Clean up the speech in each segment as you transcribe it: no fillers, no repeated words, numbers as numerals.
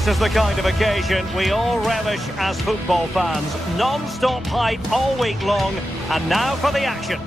This is the kind of occasion we all relish as football fans. Non-stop hype all week long, and now for the action.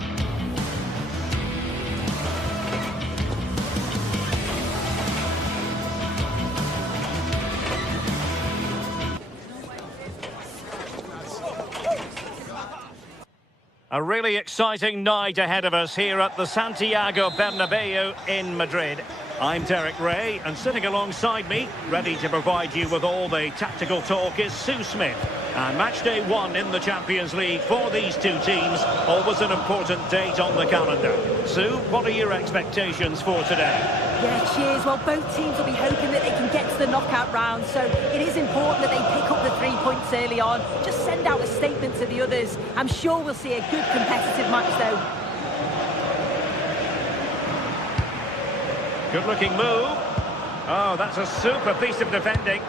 A really exciting night ahead of us here at the Santiago Bernabeu in Madrid. I'm Derek Ray, and sitting alongside me, ready to provide you with all the tactical talk, is Sue Smith. And match day 1 in the Champions League for these two teams, always an important date on the calendar. Sue, what are your expectations for today? Yeah, cheers. Well, both teams will be hoping that they can get to the knockout round, so it is important that they pick up the 3 points early on. Just send out a statement to the others. I'm sure we'll see a good competitive match, though. Good-looking move. Oh, that's a super piece of defending.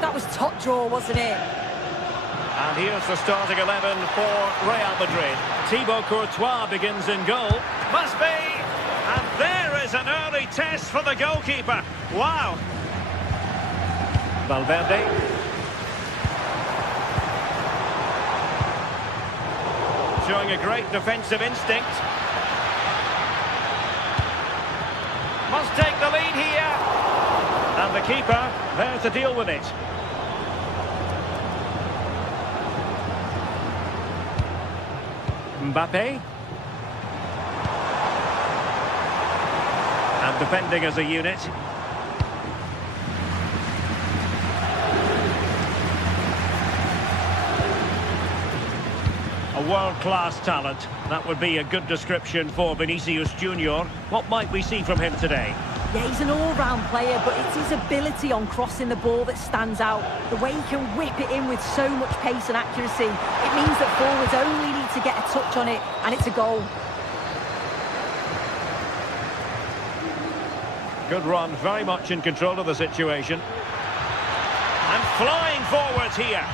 That was top draw, wasn't it? And here's the starting 11 for Real Madrid. Thibaut Courtois begins in goal. Must be! And there is an early test for the goalkeeper. Wow! Valverde. Showing a great defensive instinct. Must take the lead here. And the keeper there to deal with it. Mbappe. And defending as a unit. A world-class talent. That would be a good description for Vinicius Junior. What might we see from him today? Yeah, he's an all-round player, but it's his ability on crossing the ball that stands out. The way he can whip it in with so much pace and accuracy. It means that forwards only need to get a touch on it, and it's a goal. Good run, very much in control of the situation. And flying forwards here.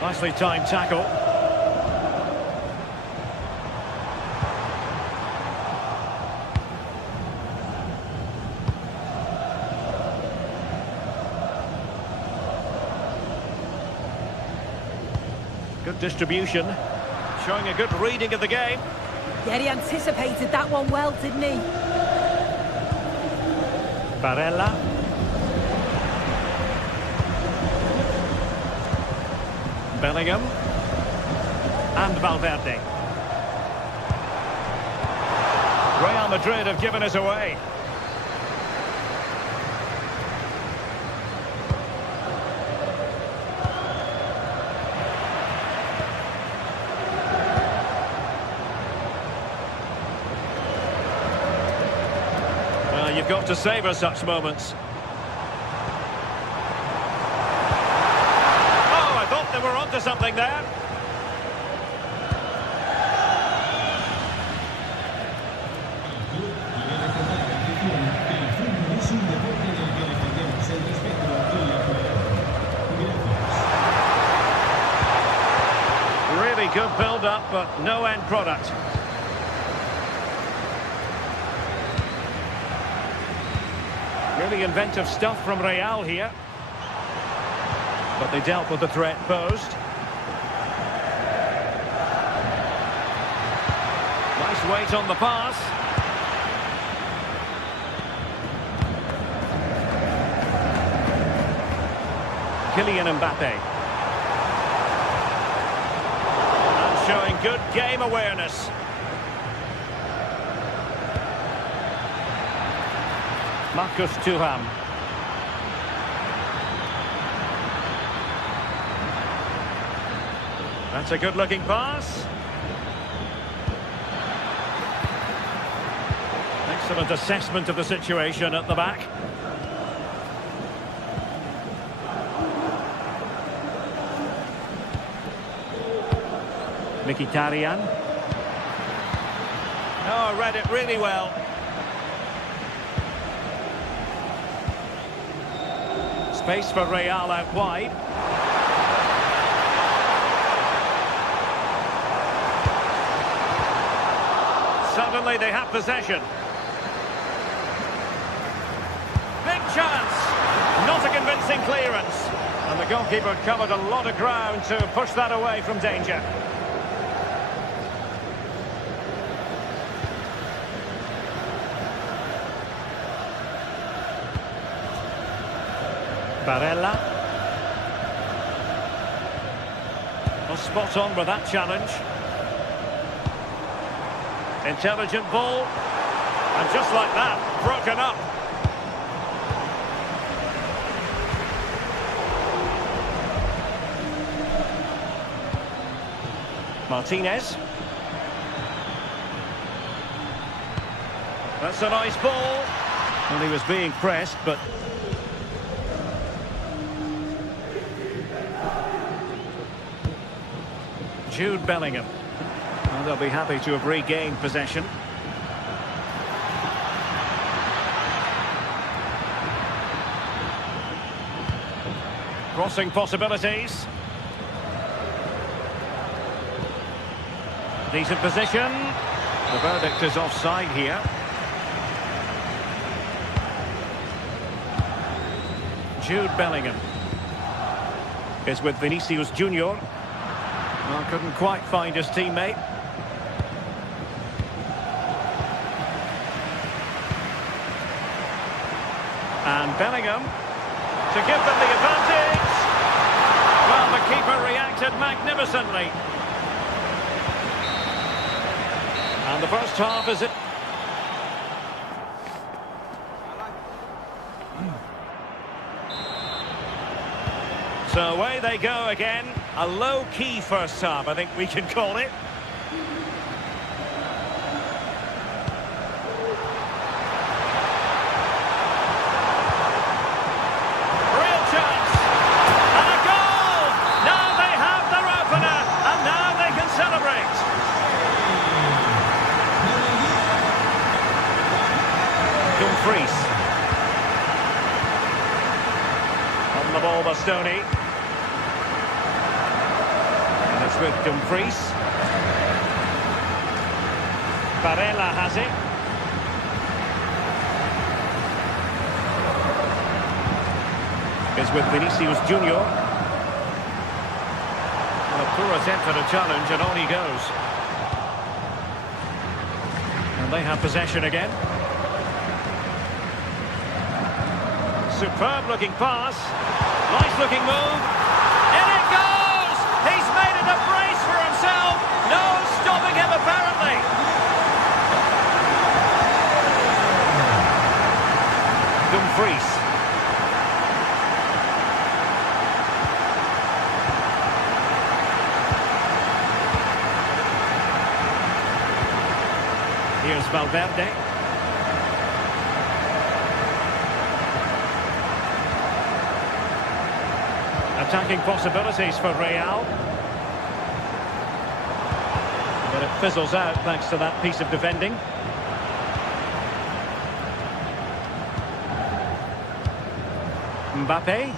Nicely timed tackle. Good distribution, showing a good reading of the game. Yeah, he anticipated that one well, didn't he? Barella. Bellingham. And Valverde. Real Madrid have given us away. You've got to savour such moments. Oh, I thought they were onto something there. Really good build-up, but no end product. Really inventive stuff from Real here. But they dealt with the threat posed. Nice weight on the pass. Kylian Mbappe. And showing good game awareness. Marcus Thuram. That's a good-looking pass. Excellent assessment of the situation at the back. Mkhitaryan. Oh, read it really well. Space for Real out wide. Suddenly they have possession. Big chance. Not a convincing convincing clearance. And the goalkeeper covered a lot of ground to push that away from danger. Barella. Well, spot on with that challenge. Intelligent ball. And just like that, broken up. Martinez. That's a nice ball. Well, he was being pressed, but... Jude Bellingham. Well, they'll be happy to have regained possession. Crossing possibilities. Decent position. The verdict is offside here. Jude Bellingham is with Vinicius Junior. Well, couldn't quite find his teammate. And Bellingham to give them the advantage. Well, the keeper reacted magnificently. And the first half is it. So away they go again. A low-key first half, I think we can call it. Real chance. And a goal! Now they have their opener. And now they can celebrate. Dumfries. On the ball, Bastoni. With Dumfries. Barella has it. Is with Vinicius Junior. And a poor attempt at a challenge, and on he goes. And they have possession again. Superb looking pass. Nice looking move. In it goes! He's made it a brace for himself. No stopping him, apparently. Dumfries. Here's Valverde. Attacking possibilities for Real. But it fizzles out thanks to that piece of defending. Mbappe.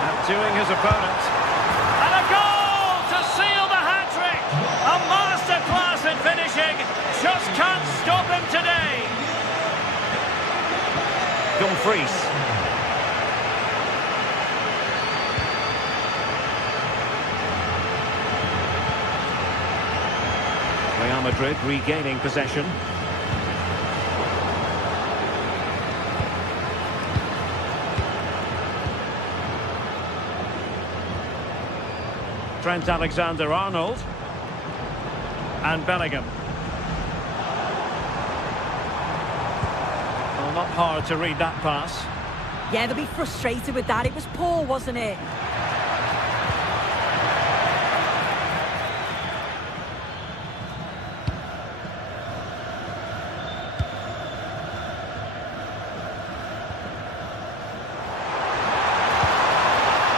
Outdoing his opponent. And a goal to seal the hat-trick! A masterclass in finishing. Just can't stop him today. Dumfries. Real Madrid regaining possession. Trent Alexander-Arnold. And Bellingham. Not hard to read that pass. Yeah, they'll be frustrated with that. It was poor, wasn't it?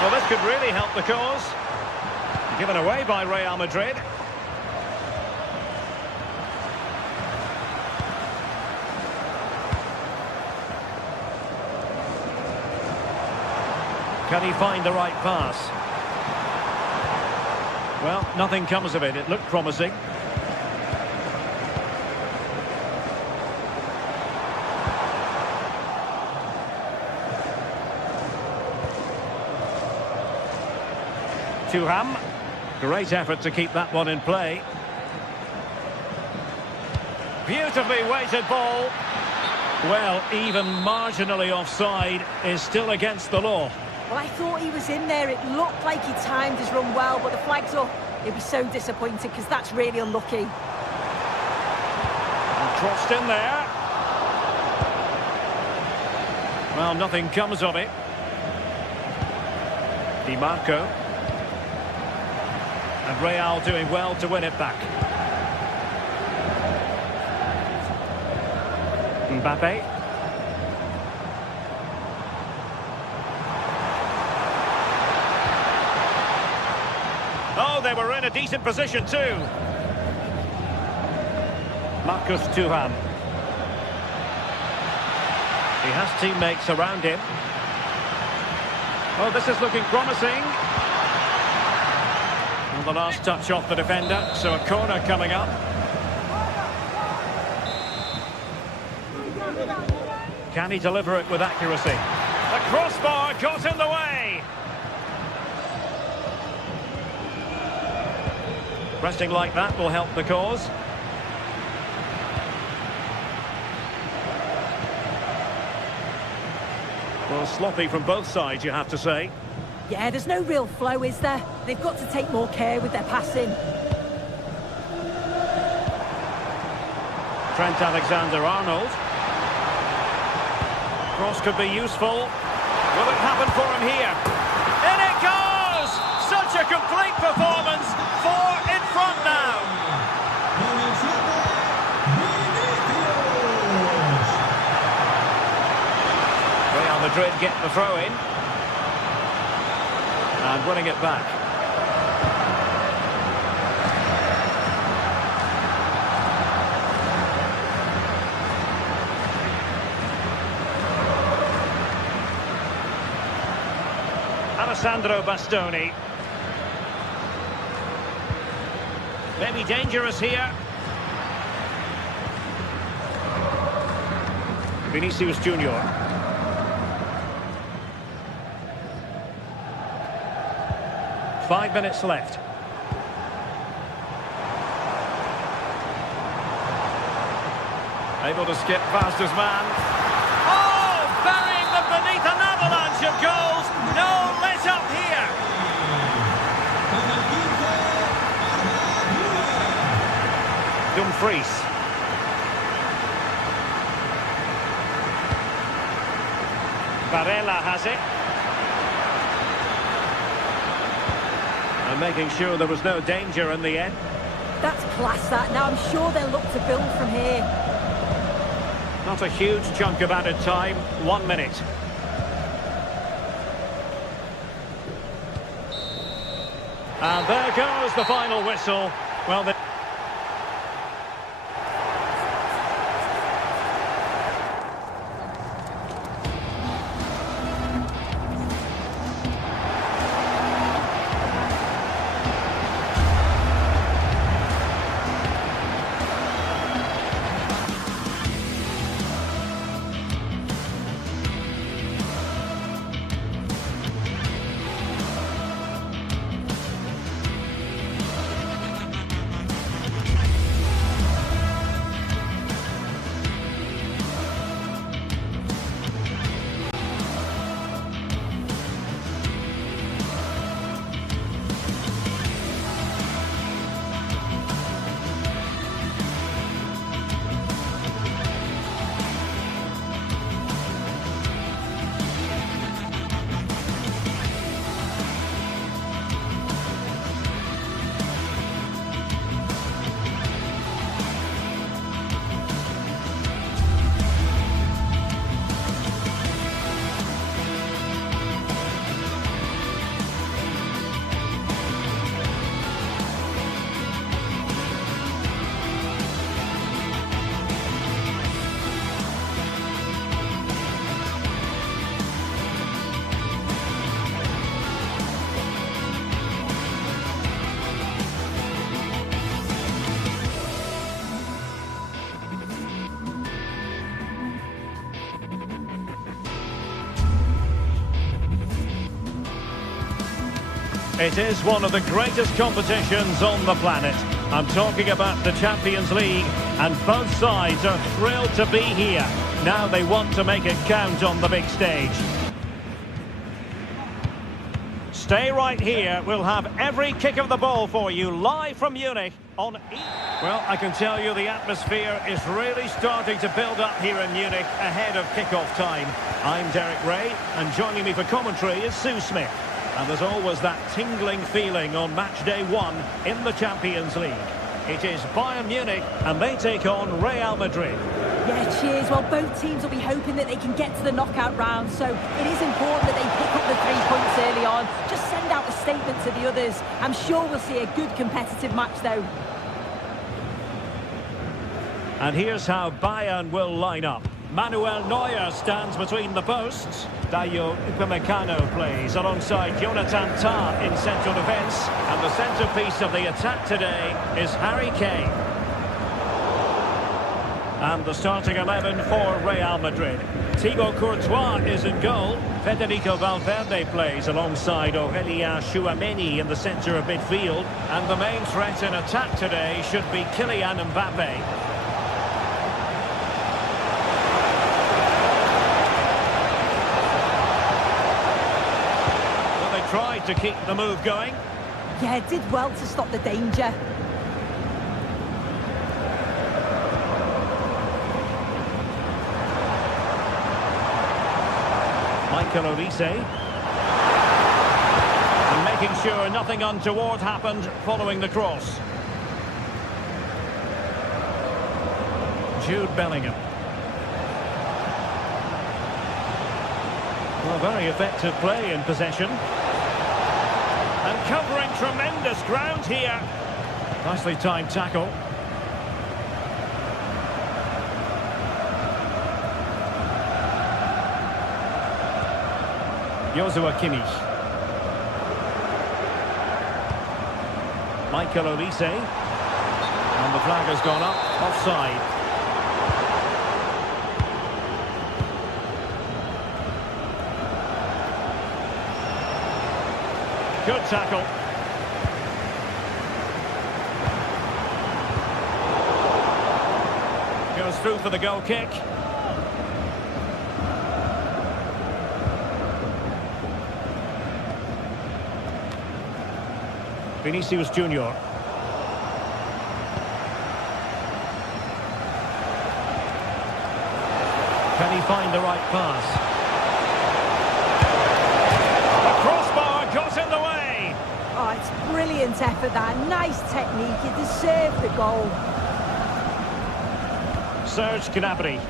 Well, this could really help the cause. Given away by Real Madrid. Can he find the right pass? Well, nothing comes of it. It looked promising. Thuram. Great effort to keep that one in play. Beautifully weighted ball. Well, even marginally offside is still against the law. Well, I thought he was in there. It looked like he timed his run well, but the flag's up. He'll be so disappointed because that's really unlucky. And crossed in there. Well, nothing comes of it. Di Marco. And Real doing well to win it back. Mbappe. Oh, they were in a decent position too. Marcus Thuram. He has teammates around him. Oh, this is looking promising. And the last touch off the defender, so a corner coming up. Can he deliver it with accuracy? The crossbar got in the way. Pressing like that will help the cause. Well, sloppy from both sides, you have to say. Yeah, there's no real flow, is there? They've got to take more care with their passing. Trent Alexander-Arnold. Cross could be useful. Will it happen for him here? In it goes! Such a complete performance. 4 in front now. Real Madrid get the throw in. And winning it back. Alessandro Bastoni. Maybe dangerous here. Vinicius Junior. Five minutes left. Able to skip past his man. Oh, burying them beneath an avalanche of goals. No let up here. Dumfries. Varela has it. And making sure there was no danger in the end. That's class, that. Now I'm sure they'll look to build from here. Not a huge chunk of added time. 1 minute. And there goes the final whistle. Well, It is one of the greatest competitions on the planet. I'm talking about the Champions League, and both sides are thrilled to be here. Now they want to make it count on the big stage. Stay right here. We'll have every kick of the ball for you live from Munich on Well, I can tell you the atmosphere is really starting to build up here in Munich ahead of kick-off time. I'm Derek Ray, and joining me for commentary is Sue Smith. And there's always that tingling feeling on match day 1 in the Champions League. It is Bayern Munich, and they take on Real Madrid. Yeah, cheers. Well, both teams will be hoping that they can get to the knockout round, so it is important that they pick up the 3 points early on. Just send out a statement to the others. I'm sure we'll see a good competitive match, though. And here's how Bayern will line up. Manuel Neuer stands between the posts. Dayo Upamecano plays alongside Jonathan Tah in central defence. And the centrepiece of the attack today is Harry Kane. And the starting 11 for Real Madrid. Thibaut Courtois is in goal. Federico Valverde plays alongside Aurélien Tchouaméni in the centre of midfield. And the main threat in attack today should be Kylian Mbappe. Tried to keep the move going. Yeah, did well to stop the danger. Michael Olise. And making sure nothing untoward happened following the cross. Jude Bellingham. Well, very effective play in possession. And covering tremendous ground here. Nicely timed tackle. Joshua Kimmich. Michael Olise. And the flag has gone up. Offside. Good tackle. Goes through for the goal kick. Vinicius Junior. Can he find the right pass? Got in the way. Oh, it's brilliant effort, that. Nice technique. You deserve the goal. Serge Gnabry.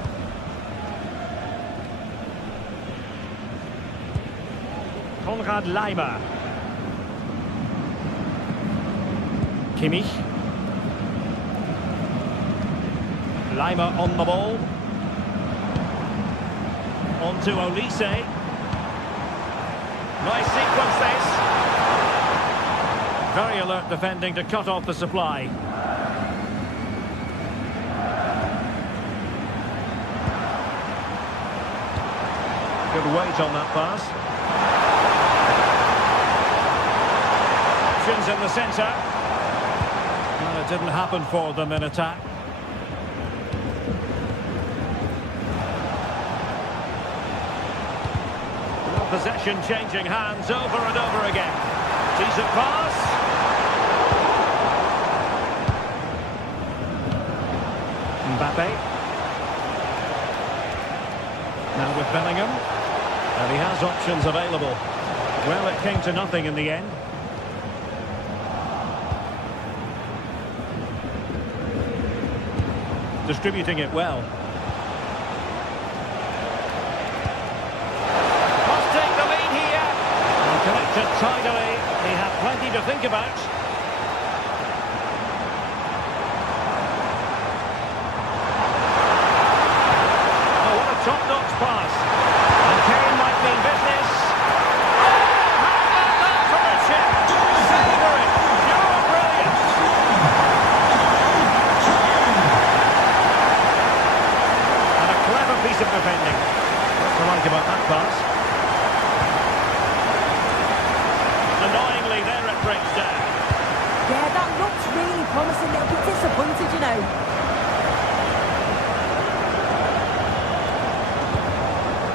Konrad Laimer. Kimmich. Laimer on the ball. On to Olise. Nice sequence this. Very alert defending to cut off the supply. Good weight on that pass. Options in the centre. Well, it didn't happen for them in attack. Possession changing hands over and over again. Decent pass. Mbappe. Now with Bellingham. And he has options available. Well, it came to nothing in the end. Distributing it well. Connected tidily. He had plenty to think about. Oh, what a top-notch pass. And Kane might mean business. Oh, how about that for a chip? Savour it. Pure brilliance. And a clever piece of defending. What's to like about that pass? Annoyingly, there listen, they'll be disappointed, you know.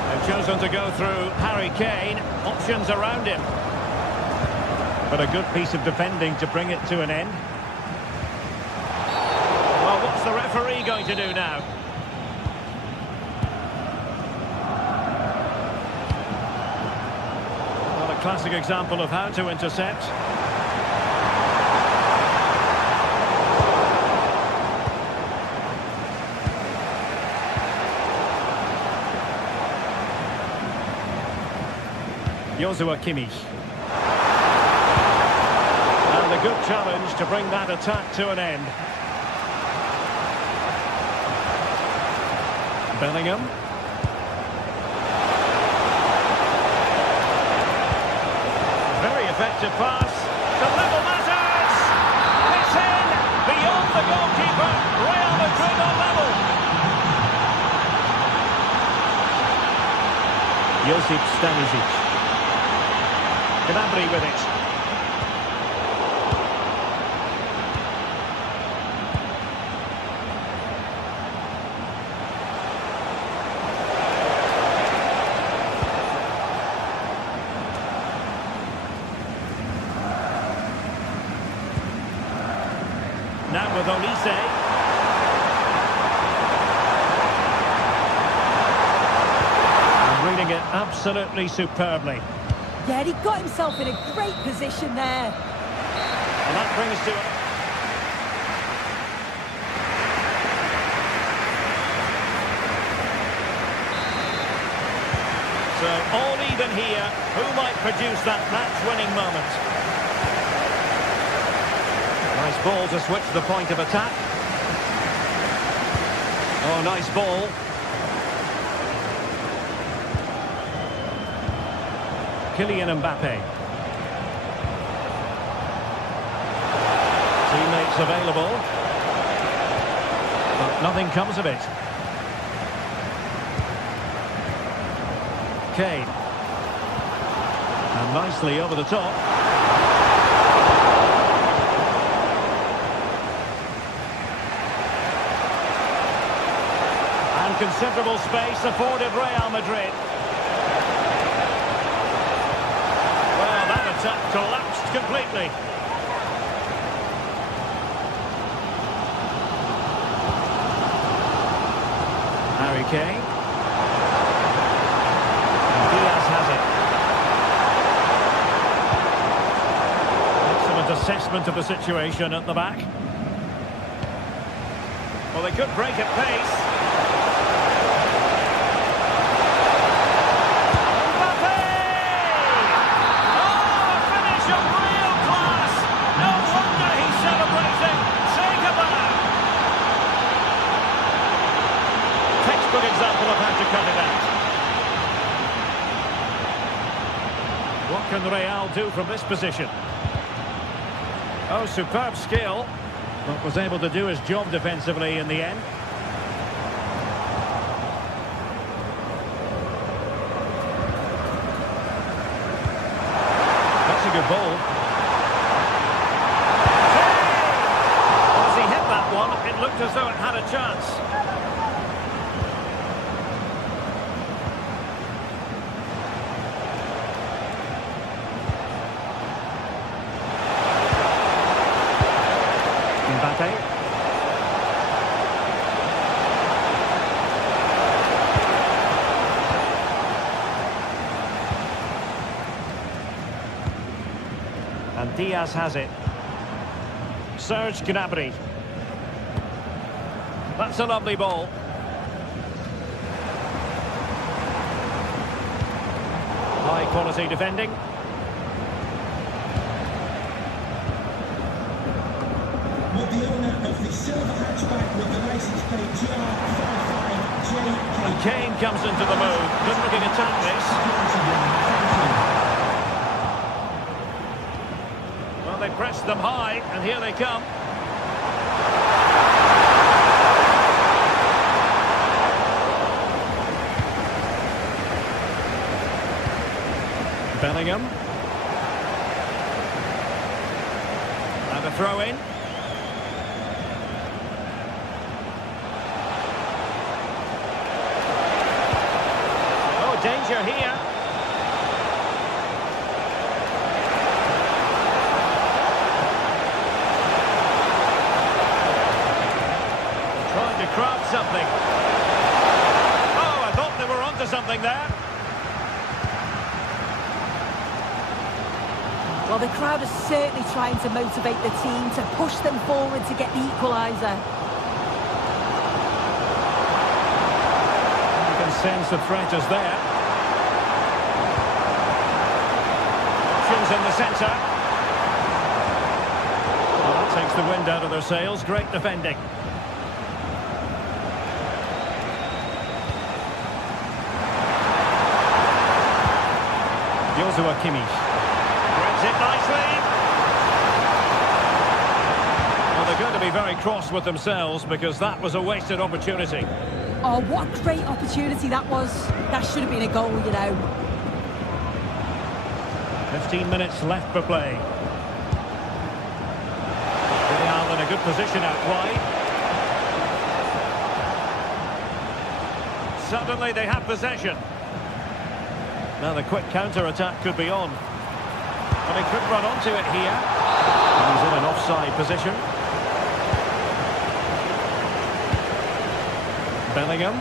They've chosen to go through Harry Kane. Options around him. But a good piece of defending to bring it to an end. Well, what's the referee going to do now? Well, a classic example of how to intercept. Joshua Kimmich. And a good challenge to bring that attack to an end. Bellingham. Very effective pass. The level matters! It's in! Beyond the goalkeeper. Real Madrid on level. Josip Stanisic. Gnabry with it. Now with Olise. And reading it absolutely superbly. Yeah, he got himself in a great position there. And that brings to it. So all even here. Who might produce that match-winning moment? Nice ball to switch the point of attack. Oh, nice ball. Kylian Mbappe. Teammates available. But nothing comes of it. Kane. And nicely over the top. And considerable space afforded Real Madrid. That collapsed completely. Harry Kane. And Diaz has it. Excellent assessment of the situation at the back. Well, they could break at pace. Good example of how to cut it out. What can Real do from this position? Oh, superb skill, but was able to do his job defensively in the end. That's a good ball. As he hit that one, it looked as though it had a chance. Mbappe. And Diaz has it. Serge Gnabry. That's a lovely ball. High quality defending. The owner of the silver hatchback with the license plate GR55JK. And Kane comes into the move. Good looking attack this. Well, they pressed them high, and here they come. Bellingham. And a throw in. danger here. Trying to craft something. Oh, I thought they were onto something there. Well, the crowd is certainly trying to motivate the team to push them forward to get the equaliser. You can sense the threat is there. Options in the centre. Well, that takes the wind out of their sails. Great defending. Joshua Kimmich. Brings it nicely. Well, they're going to be very cross with themselves because that was a wasted opportunity. Oh, what a great opportunity that was. That should have been a goal, you know. 15 minutes left for play. Real in a good position out wide. Suddenly they have possession. Now the quick counter-attack could be on. And he could run onto it here. And he's in an offside position. Bellingham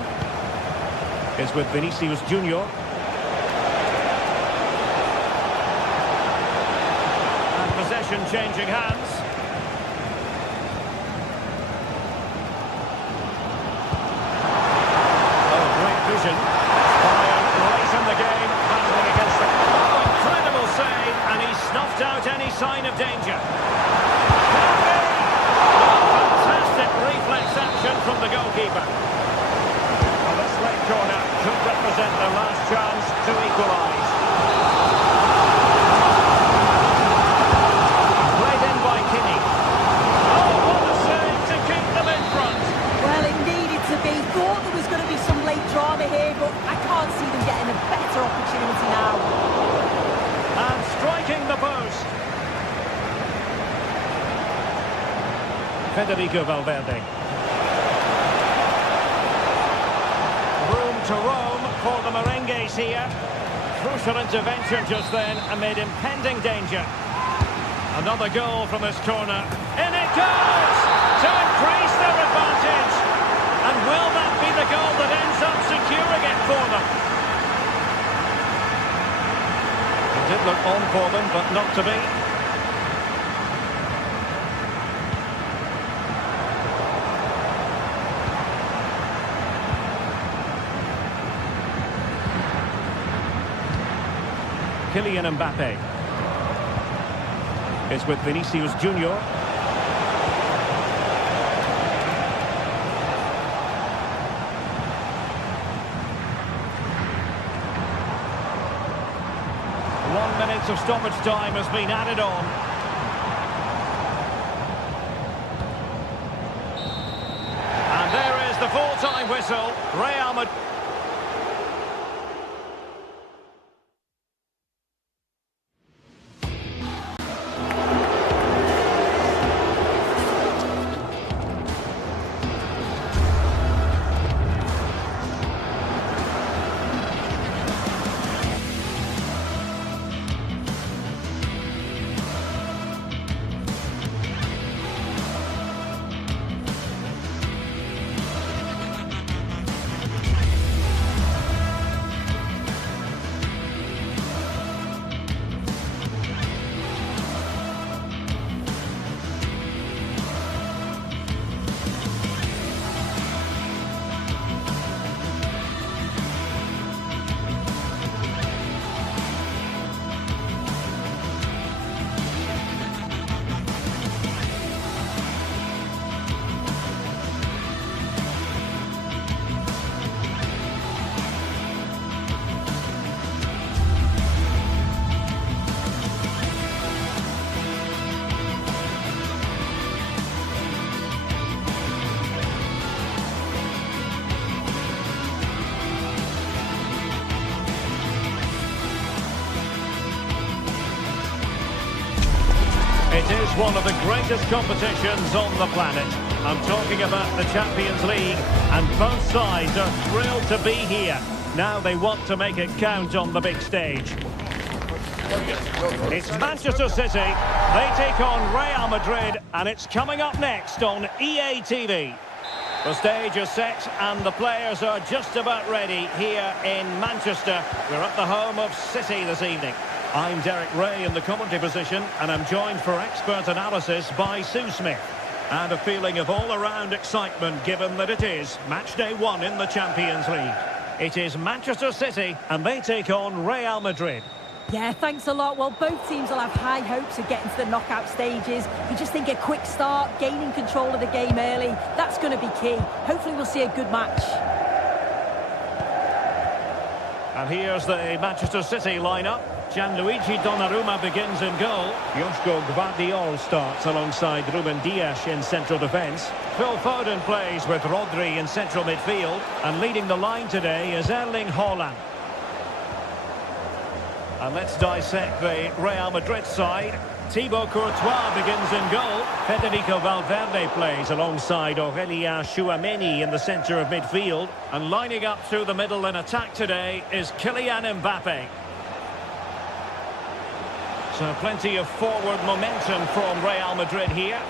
is with Vinicius Junior. And possession changing hands. Oh, great vision. Bayern late in the game, battling against the... Oh, incredible save, and he snuffed out any sign of danger. Fantastic reflex action from the goalkeeper. Well, this late corner could represent their last chance to equalise. Played in by Kimmich. Oh, what a save to keep them in front. Well, it needed to be. Thought there was going to be some late drama here, but I can't see them getting a better opportunity now. And striking the post. Federico Valverde. Room to roam for the merengues here. Crucial intervention just then amid impending danger. Another goal from this corner. In it goes! To increase their advantage. And will that be the goal that ends up securing it for them? It did look on for them, but not to be. Kylian Mbappe is with Vinicius Junior. Of stoppage time has been added on. And there is the full-time whistle. Real Madrid. It is one of the greatest competitions on the planet. I'm talking about the Champions League, and both sides are thrilled to be here. Now they want to make it count on the big stage. It's Manchester City. They take on Real Madrid, and it's coming up next on EA TV. The stage is set and the players are just about ready here in Manchester. We're at the home of City this evening. I'm Derek Ray in the commentary position, and I'm joined for expert analysis by Sue Smith. And a feeling of all-around excitement given that it is match day 1 in the Champions League. It is Manchester City and they take on Real Madrid. Yeah, thanks a lot. Well, both teams will have high hopes of getting to the knockout stages. You just think a quick start, gaining control of the game early, that's going to be key. Hopefully we'll see a good match. And here's the Manchester City lineup. Gianluigi Donnarumma begins in goal. Joško Gvardiol starts alongside Ruben Dias in central defence. Phil Foden plays with Rodri in central midfield. And leading the line today is Erling Haaland. And let's dissect the Real Madrid side. Thibaut Courtois begins in goal. Federico Valverde plays alongside Aurélien Tchouaméni in the centre of midfield. And lining up through the middle in attack today is Kylian Mbappe. So plenty of forward momentum from Real Madrid here.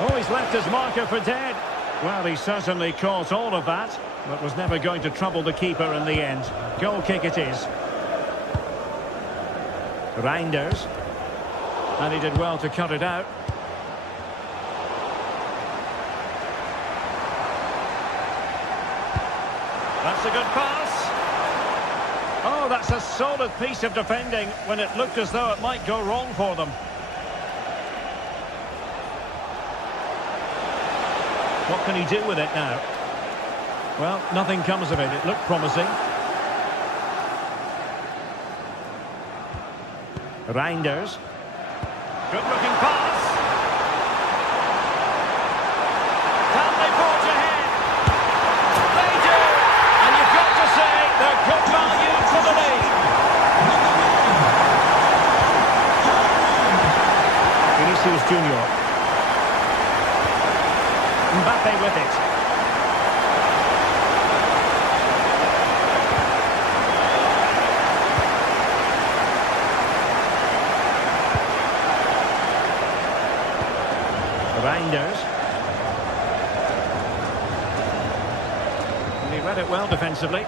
Oh, he's left his marker for dead. Well, he certainly caught all of that, but was never going to trouble the keeper in the end. Goal kick it is. Reinders. And he did well to cut it out. That's a good pass. Oh, that's a solid piece of defending when it looked as though it might go wrong for them. What can he do with it now? Well, nothing comes of it. It looked promising. Reinders. Good-looking pass. Can they forge ahead? They do! And you've got to say they're good value for the lead. Vinicius Junior. Mbappe with it. Reinders. And he read it well defensively.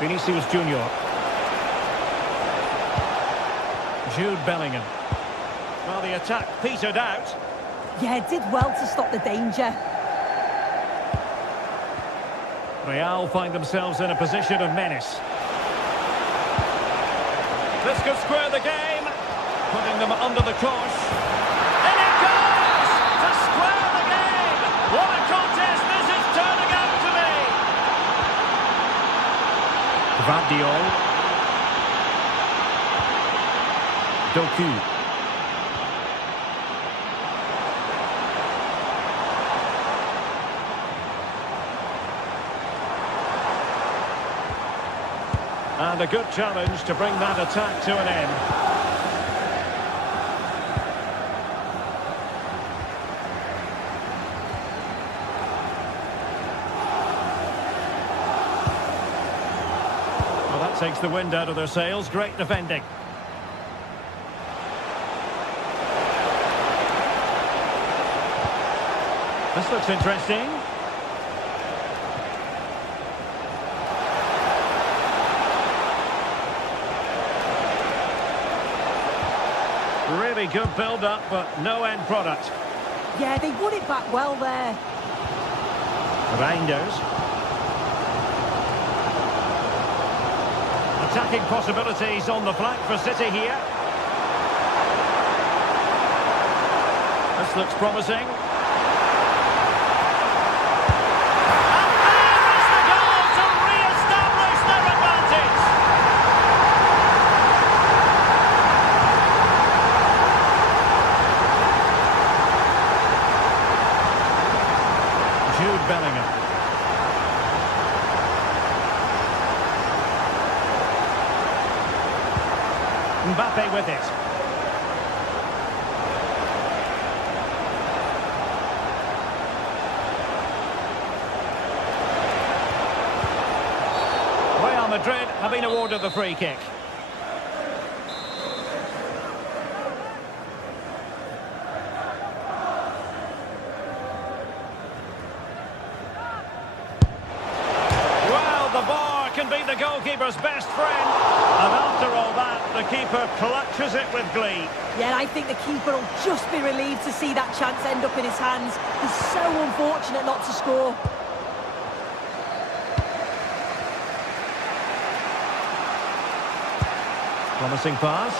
Vinicius Junior. Jude Bellingham. Well, the attack petered out. Yeah, did well to stop the danger. Real find themselves in a position of menace. This could square the game, putting them under the cosh. And it goes to square the game. What a contest this is turning out to be. Gvardiol. Doku. And a good challenge to bring that attack to an end. Well, that takes the wind out of their sails. Great defending. This looks interesting. Really good build-up, but no end product. Yeah, they won it back well there. Reinders. Attacking possibilities on the flank for City here. This looks promising. Bellingham. Mbappe with it. Madrid have been awarded the free kick. Well, the bar can be the goalkeeper's best friend. And after all that, the keeper clutches it with glee. Yeah, I think the keeper will just be relieved to see that chance end up in his hands. He's so unfortunate not to score. Promising pass.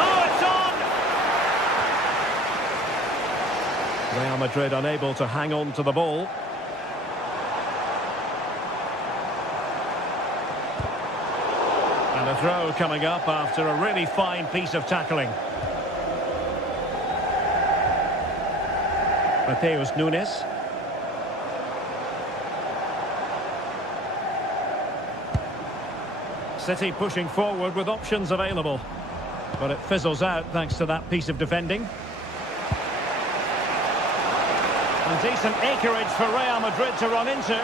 Oh, it's on! Real Madrid unable to hang on to the ball. And a throw coming up after a really fine piece of tackling. Mateus Nunes. City pushing forward with options available. But it fizzles out thanks to that piece of defending. And decent acreage for Real Madrid to run into.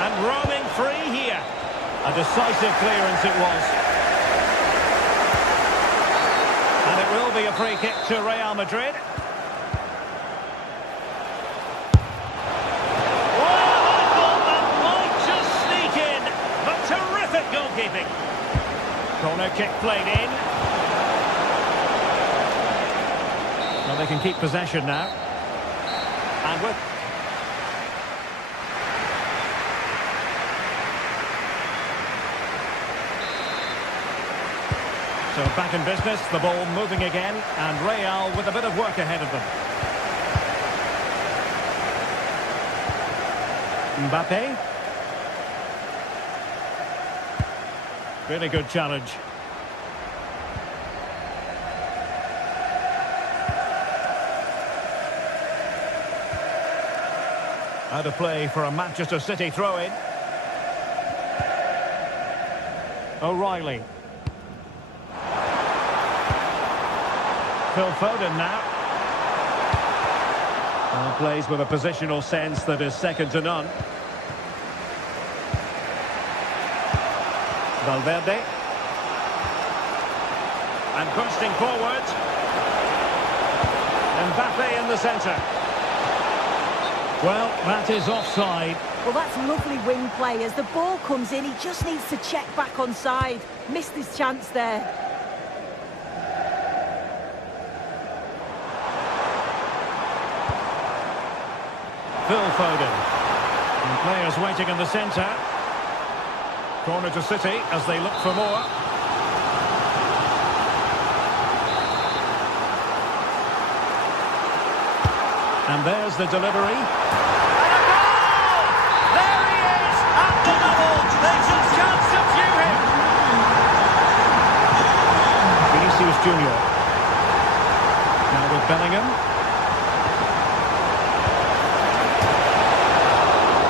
And roaming free here. A decisive clearance it was. And it will be a free kick to Real Madrid. Goalkeeping. Corner kick played in. Well, they can keep possession now. And with... So back in business, the ball moving again, and Real with a bit of work ahead of them. Mbappe. Really good challenge. Out of play for a Manchester City throw-in. O'Reilly. Phil Foden now. And plays with a positional sense that is second to none. Valverde. And bursting forward. Mbappe in the centre. Well, that is offside. Well, that's lovely wing play. As the ball comes in, he just needs to check back onside. Missed his chance there. Phil Foden. And players waiting in the centre. Corner to City as they look for more. And there's the delivery. And a goal! There he is at the double. There's a chance to view him. Vinicius Junior. Now with Bellingham.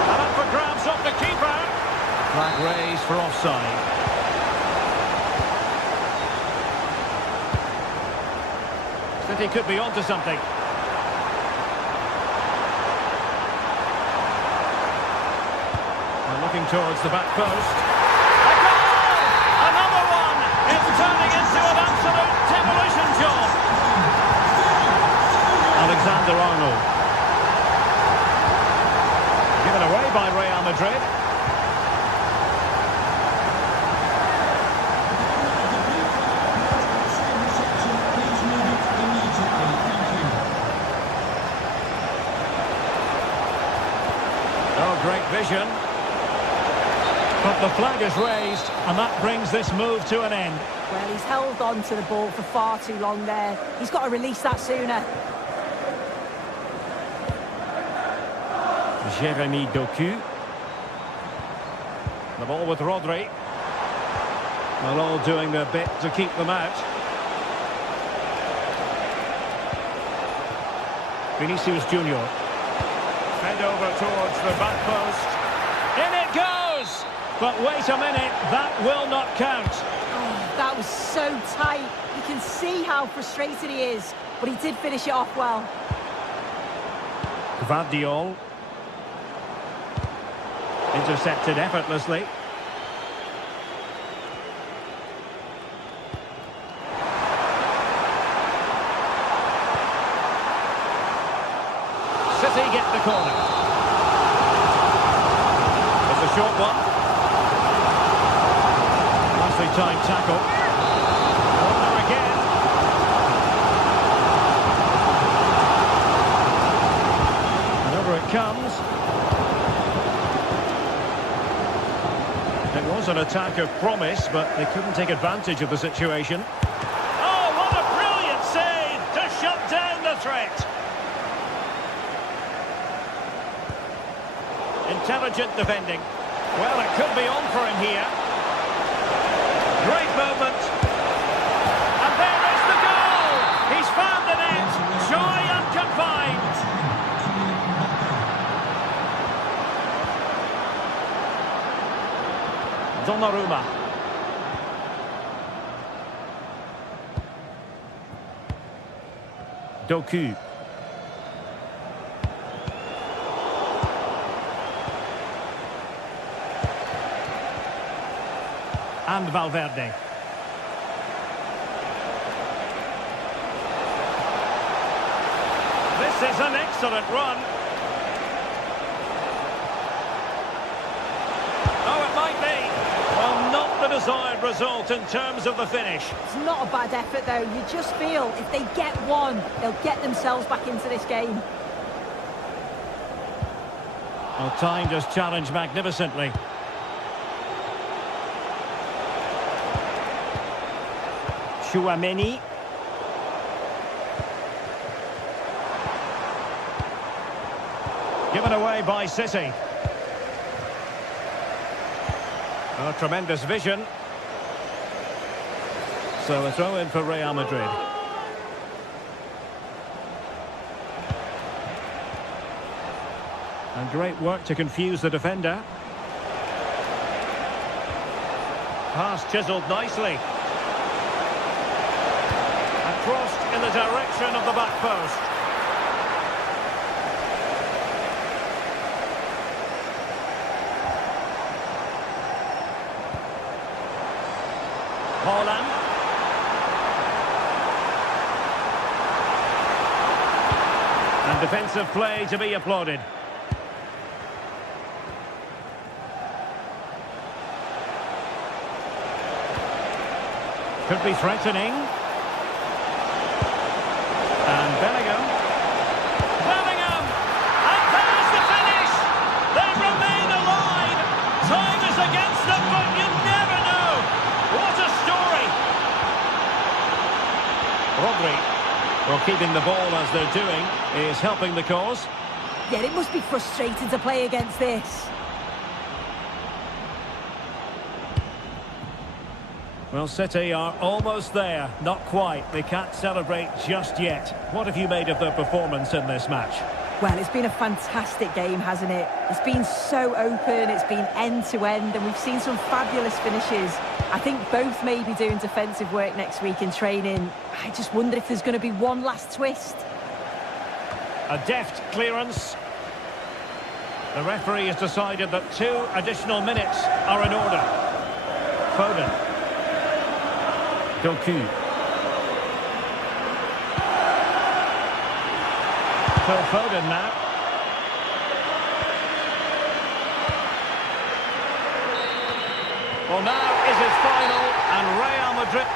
And up for grabs off the keeper. Flag raised for offside. City could be onto something. Looking towards the back post. A goal! Another one! It's turning into an absolute demolition job. Alexander-Arnold. Given away by Real Madrid. Oh, great vision. But the flag is raised, and that brings this move to an end. Well, he's held on to the ball for far too long there. He's got to release that sooner. Jeremy Doku. The ball with Rodri. They're all doing their bit to keep them out. Vinicius Junior. Fed over towards the back post. In it goes! But wait a minute, that will not count. Oh, that was so tight. You can see how frustrated he is, but he did finish it off well. Guardiol. Intercepted effortlessly. City get the corner. It's a short one. Nicely timed tackle. Corner again. And over it comes. It was an attack of promise, but they couldn't take advantage of the situation. Oh, what a brilliant save to shut down the threat. Intelligent defending. Well, it could be on for him here. Great moment. And there is the goal! He's found the net. Joy unconfined. Donnarumma. Doku. And Valverde. This is an excellent run. Oh, it might be. Well, not the desired result in terms of the finish. It's not a bad effort, though. You just feel if they get one, they'll get themselves back into this game. Well, timed his challenge magnificently. Chouameni. Given away by City. Oh, tremendous vision. So a throw in for Real Madrid. And great work to confuse the defender. Pass chiselled nicely. Crossed in the direction of the back post. Haaland. And defensive play to be applauded. Could be threatening. And Bellingham. Bellingham! And there's the finish! They remain alive! Time is against them, but you never know! What a story! Rodri, well, keeping the ball as they're doing, is helping the cause. Yeah, it must be frustrating to play against this. Well, City are almost there. Not quite. They can't celebrate just yet. What have you made of their performance in this match? Well, it's been a fantastic game, hasn't it? It's been so open, it's been end-to-end, and we've seen some fabulous finishes. I think both may be doing defensive work next week in training. I just wonder if there's going to be one last twist. A deft clearance. The referee has decided that 2 additional minutes are in order. Foden. Doku. Phil Foden now. Well, now is his final, and Real Madrid...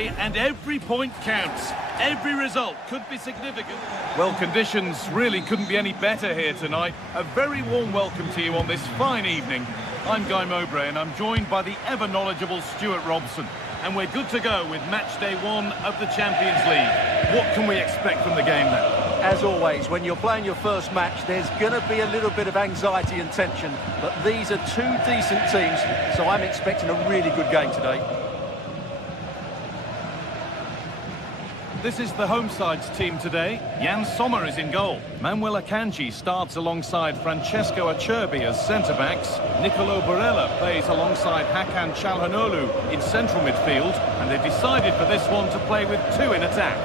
day and every point counts. Every result could be significant. Well, conditions really couldn't be any better here tonight. A very warm welcome to you on this fine evening. I'm Guy Mowbray and I'm joined by the ever-knowledgeable Stuart Robson. And we're good to go with match day 1 of the Champions League. What can we expect from the game then? As always, when you're playing your first match, there's going to be a little bit of anxiety and tension. But these are two decent teams, so I'm expecting a really good game today. This is the home side's team today. Jan Sommer is in goal. Manuel Akanji starts alongside Francesco Acerbi as centre-backs. Nicolo Barella plays alongside Hakan Çalhanoğlu in central midfield. And they've decided for this one to play with 2 in attack.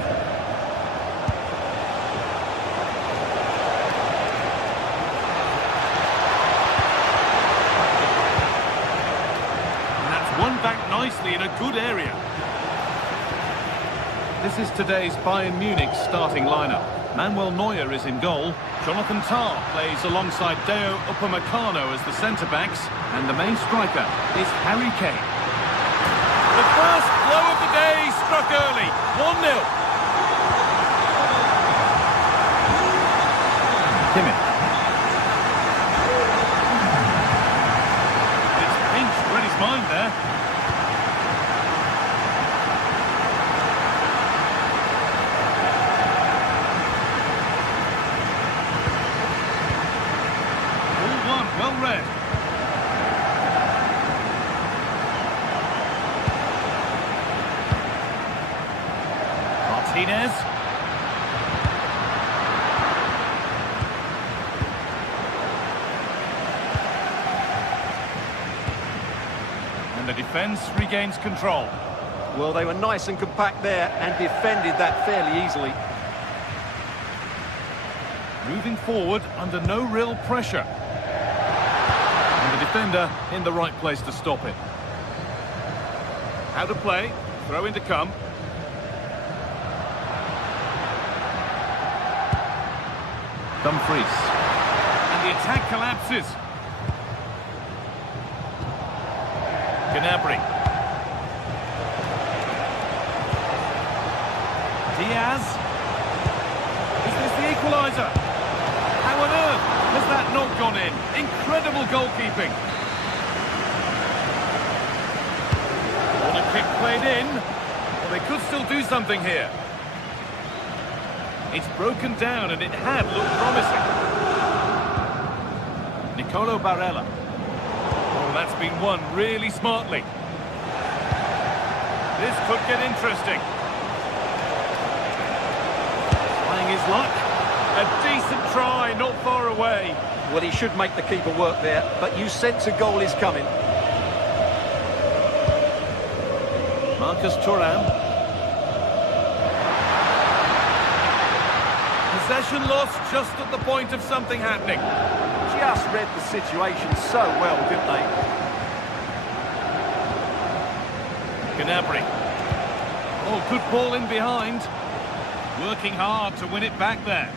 And that's won back nicely in a good area. This is today's Bayern Munich starting lineup. Manuel Neuer is in goal. Jonathan Tah plays alongside Deo Upamecano as the centre-backs. And the main striker is Harry Kane. The first blow of the day struck early. 1-0. Kimmich. It's pinched, read his mind there. Well read. Martinez. And the defence regains control. Well, they were nice and compact there and defended that fairly easily. Moving forward under no real pressure. The defender in the right place to stop it. How to play, throw in to come. Dumfries. And the attack collapses. Gnabry. Diaz. Is this the equaliser? How on earth has that not gone in? Incredible goalkeeping. What a kick played in. Well, they could still do something here. It's broken down and it had looked promising. Nicolo Barella. Oh, that's been won really smartly. This could get interesting. Trying his luck. A decent try, not far away. Well, he should make the keeper work there, but you sense a goal is coming. Marcus Thuram. Possession lost just at the point of something happening. Just read the situation so well, didn't they? Gnabry. Oh, good ball in behind. Working hard to win it back there.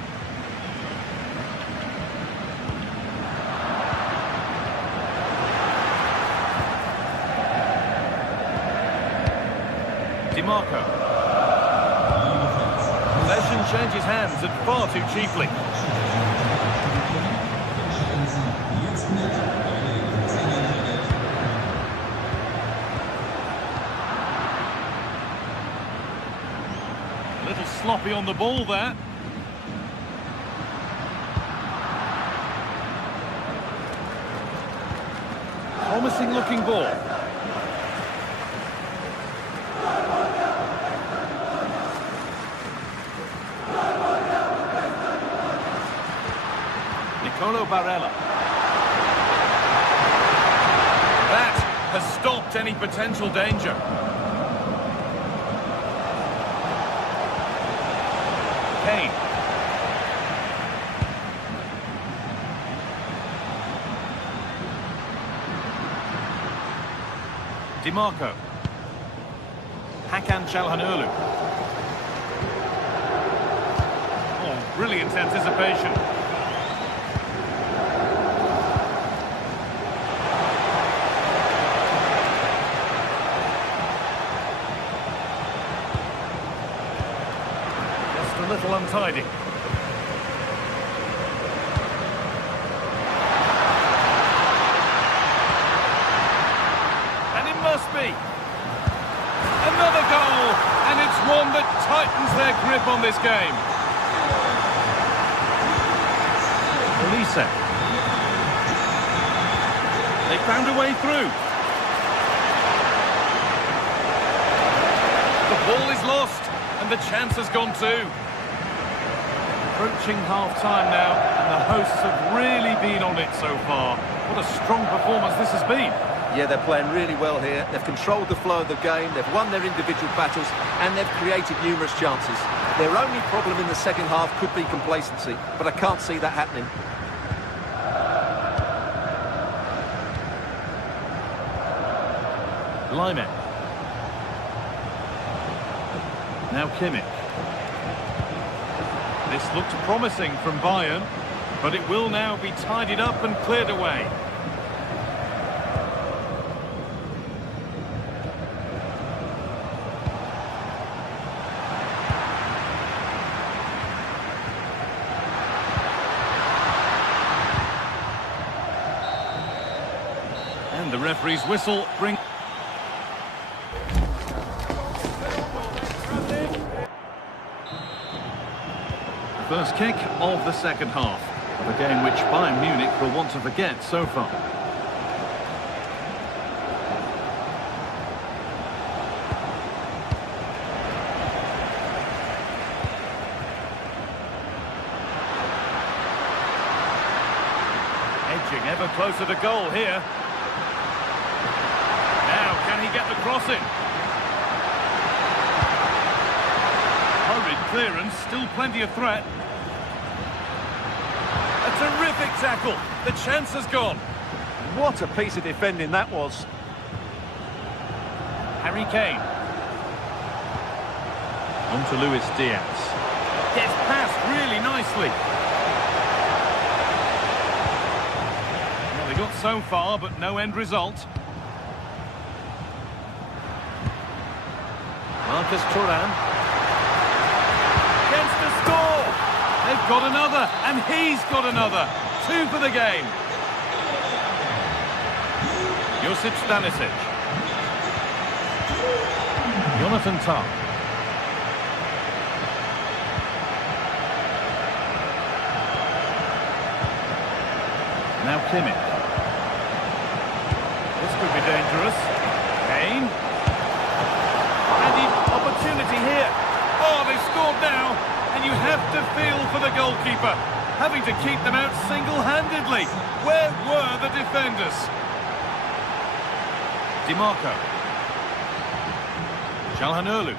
Marco. Possession changes hands and far too cheaply. A little sloppy on the ball there. Promising looking ball. Nicolo Barella. That has stopped any potential danger. Kane. DiMarco. Hakan Çalhanoğlu. Oh, brilliant anticipation. little untidy. And it must be. Another goal, and it's one that tightens their grip on this game. Elise. They found a way through. The ball is lost, and the chance has gone too. Approaching half-time now, and the hosts have really been on it so far. What a strong performance this has been. Yeah, they're playing really well here. They've controlled the flow of the game, they've won their individual battles, and they've created numerous chances. Their only problem in the second half could be complacency, but I can't see that happening. Lyman. Now Kimmich. This looks promising from Bayern, but it will now be tidied up and cleared away. And the referee's whistle brings... First kick of the second half of a game which Bayern Munich will want to forget so far. Edging ever closer to goal here. Now can he get the cross in? Hurried clearance, still plenty of threat. A terrific tackle. The chance has gone. What a piece of defending that was. Harry Kane. On to Luis Diaz. Gets past really nicely. Well, they got so far, but no end result. Marcus Thuram. Gets the score. They've got another, and he's got another. 2 for the game. Josip Stanisic. Jonathan Tah. Now Kimmich. This could be dangerous. Kane. And the opportunity here. Oh, they've scored now. And you have to feel for the goalkeeper, having to keep them out single-handedly. Where were the defenders? DiMarco. Çalhanoğlu.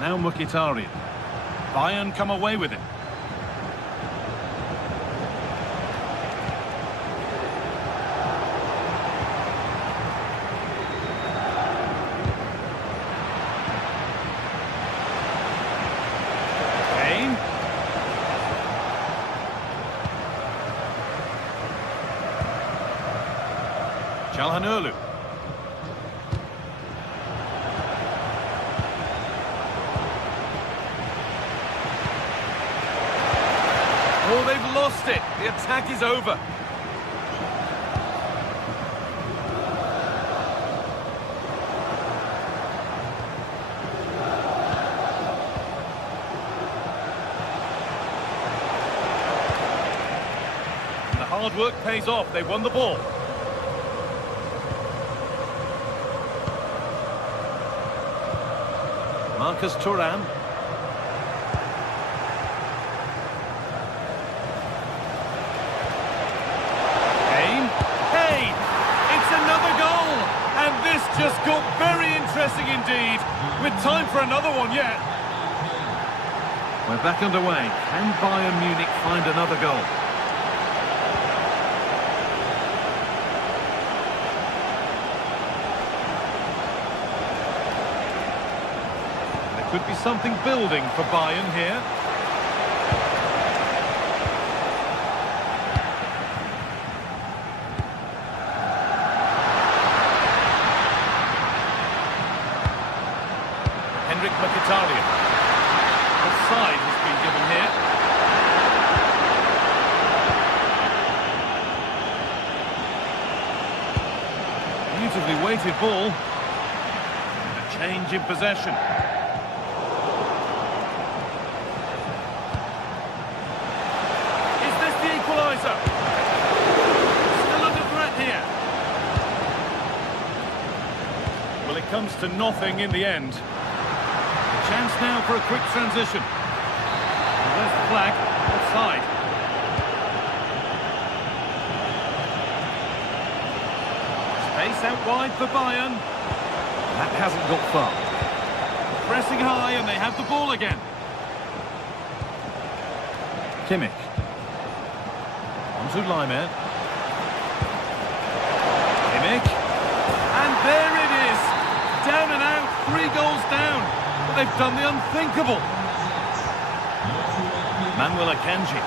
Now Mkhitaryan. Bayern come away with it. Çalhanoğlu. Oh, they've lost it. The attack is over. And the hard work pays off. They won the ball. Marcus Thuram. Kane! It's another goal! And this just got very interesting indeed, with time for another one yet. We're back underway. Can Bayern Munich find another goal? Could be something building for Bayern here. Henrik Mkhitaryan. Offside has been given here. Beautifully weighted ball. And a change in possession. Is this the equaliser? Still under threat here. Well, it comes to nothing in the end. A chance now for a quick transition. And there's the flag. Offside. Space out wide for Bayern. That hasn't got far. Pressing high and they have the ball again. Kimmich. On to Leimer. Kimmich. And there it is. Down and out, 3 goals down. But they've done the unthinkable. Manuel Akanji.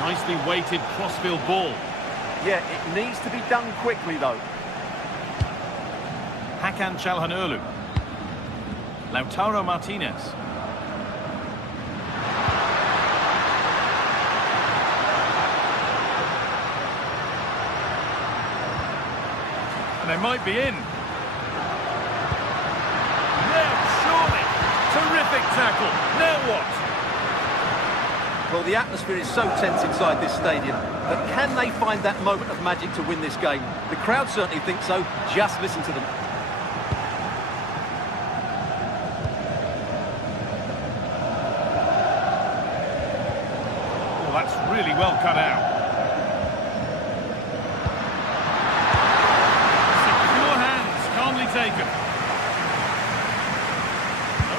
Nicely weighted crossfield ball. Yeah, it needs to be done quickly, though. Hakan Çalhanoğlu. Lautaro Martinez. And they might be in. Now, surely. Terrific tackle. Now what? Well, the atmosphere is so tense inside this stadium, but can they find that moment of magic to win this game? The crowd certainly think so. Just listen to them. Oh, that's really well cut out. Secure hands, calmly taken.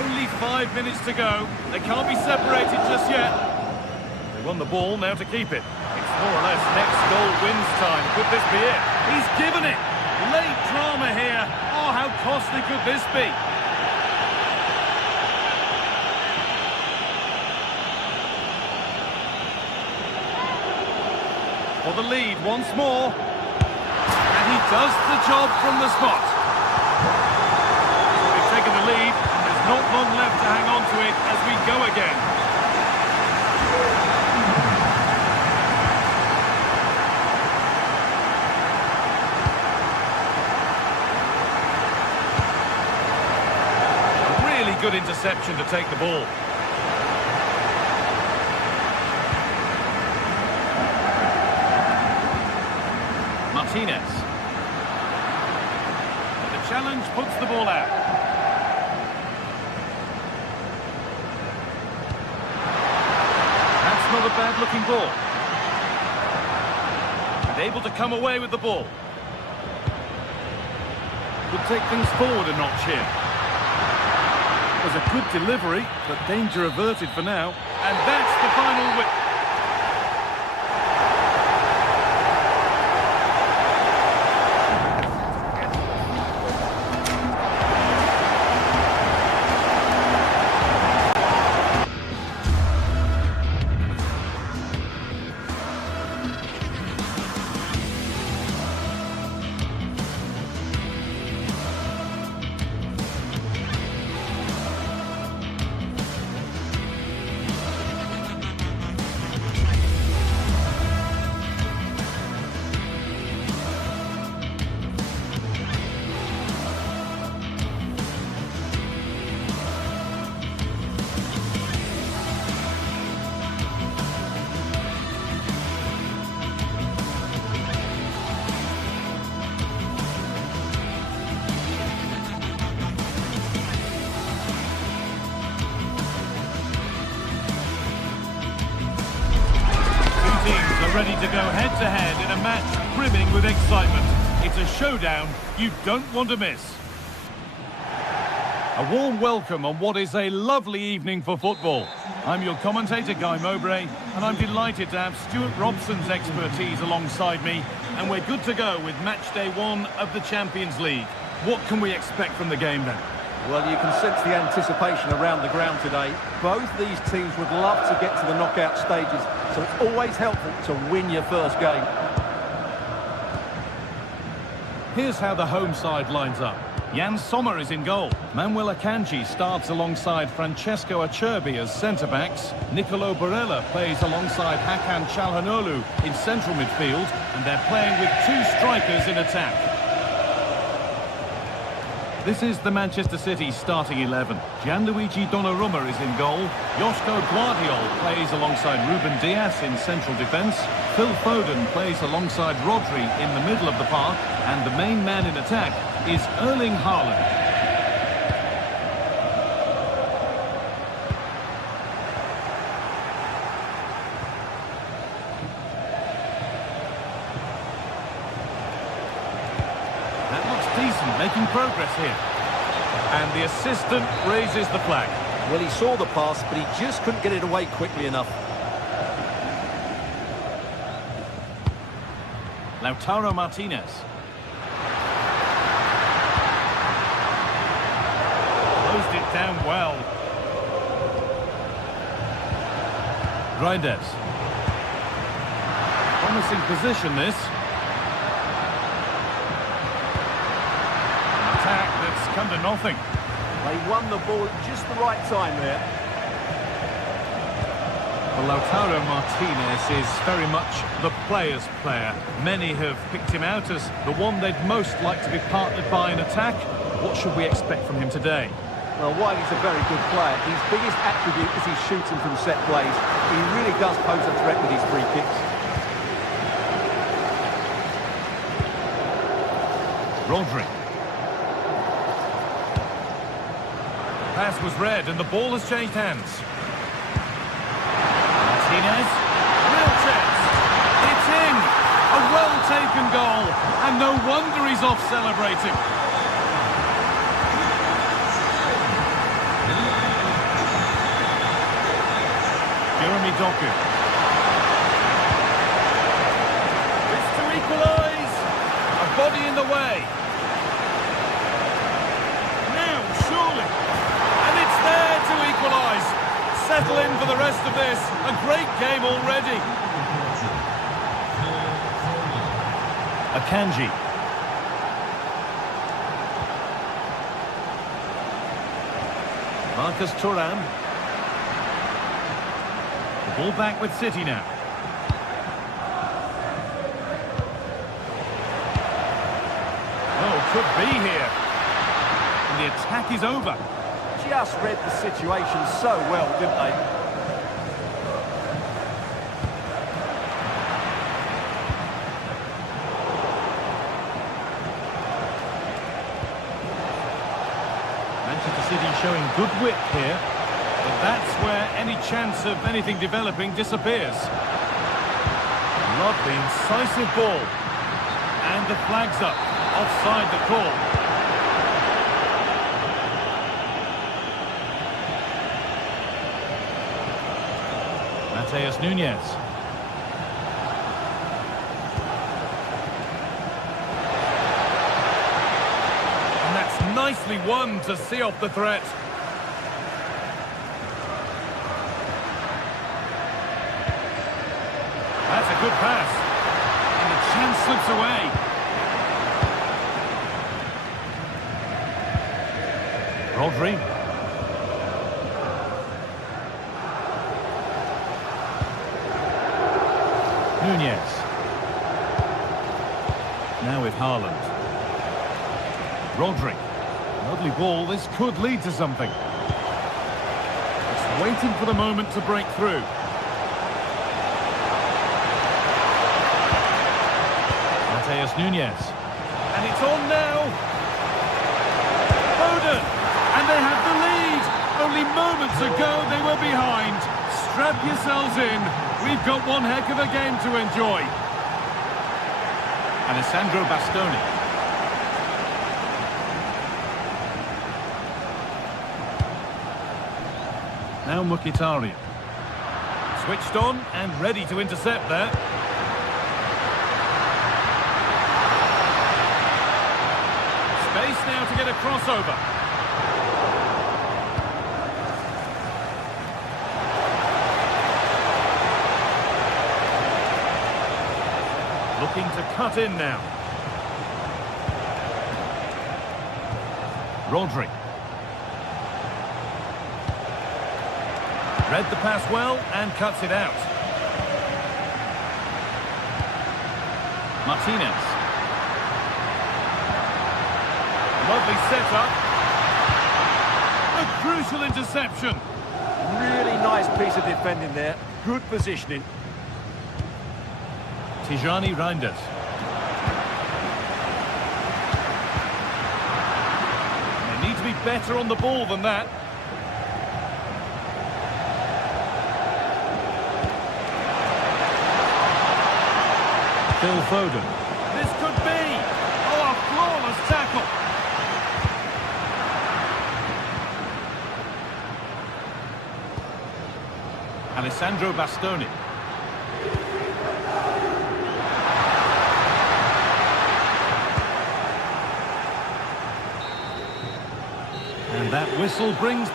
Only 5 minutes to go. They can't be separated just yet. Won the ball, now to keep it. It's more or less next goal wins time. Could this be it? He's given it. Late drama here. Oh, how costly could this be? For the lead once more. And he does the job from the spot. We've taken the lead. There's not long left to hang on to it as we go again. Good interception to take the ball. Martinez. The challenge puts the ball out. That's not a bad looking ball. And able to come away with the ball. Could take things forward a notch here. Was a good delivery, but danger averted for now. And that's the final whip. Ready to go head-to-head in a match brimming with excitement. It's a showdown you don't want to miss. A warm welcome on what is a lovely evening for football. I'm your commentator, Guy Mowbray, and I'm delighted to have Stuart Robson's expertise alongside me, and we're good to go with match day 1 of the Champions League. What can we expect from the game then? Well, you can sense the anticipation around the ground today. Both these teams would love to get to the knockout stages, so it's always helpful to win your first game. Here's how the home side lines up. Jan Sommer is in goal. Manuel Akanji starts alongside Francesco Acerbi as centre-backs. Nicolo Barella plays alongside Hakan Çalhanoğlu in central midfield, and they're playing with two strikers in attack. This is the Manchester City starting 11. Gianluigi Donnarumma is in goal. Josko Guardiol plays alongside Ruben Dias in central defence. Phil Foden plays alongside Rodri in the middle of the park. And the main man in attack is Erling Haaland. That looks decent, making progress here. And the assistant raises the flag. Well, he saw the pass, but he just couldn't get it away quickly enough. Lautaro Martinez. Closed it down well. Reinders. Promising position, this. An attack that's come to nothing. They won the ball at just the right time there. Well, Lautaro Martinez is very much the player's player. Many have picked him out as the one they'd most like to be partnered by in attack. What should we expect from him today? Well, while he's a very good player, his biggest attribute is his shooting from set plays. He really does pose a threat with his free kicks. Rodri. Pass was read and the ball has changed hands. Martinez. Real chance. It's in. A well-taken goal. And no wonder he's off celebrating. Jeremy Doku. It's to equalise. A body in the way. Now, surely. And it's there to equalise. Settle in for the rest of this. A great game already. Akanji. Marcus Thuram. The ball back with City now. Oh, could be here. And the attack is over. Just read the situation so well, didn't they? Manchester City showing good wit here, but that's where any chance of anything developing disappears. Lovely, incisive ball. And the flag's up, offside the call. Mateus Nunes. And that's nicely won to see off the threat. That's a good pass. And the chance slips away. Rodri. Nunez. Now with Haaland. Rodri. Lovely ball. This could lead to something. It's waiting for the moment to break through. Mateus Nunes. And it's on now. Foden. And they have the lead. Only moments ago they were behind. Strap yourselves in. We've got one heck of a game to enjoy. Alessandro Bastoni. Now Mkhitaryan. Switched on and ready to intercept there. Space now to get a crossover. Looking to cut in now. Rodri. Read the pass well and cuts it out. Martinez. Lovely setup. A crucial interception. Really nice piece of defending there. Good positioning. Tijani Reinders. They need to be better on the ball than that. Phil Foden. This could be. Oh, a flawless tackle. Alessandro Bastoni. And that whistle brings...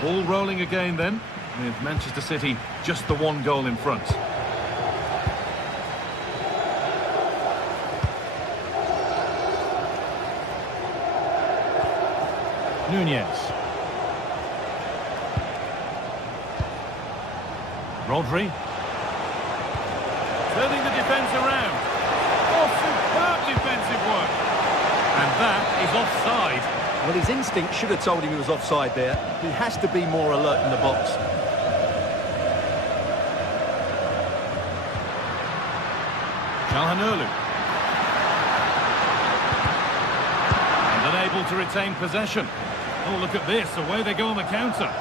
Ball rolling again then, with Manchester City just the one goal in front. Nunez. Rodri. Turning the defence around. Oh, superb defensive work. And that is offside. Well, his instinct should have told him he was offside there. He has to be more alert in the box. Calhanoglu. And unable to retain possession. Oh, look at this. Away they go on the counter.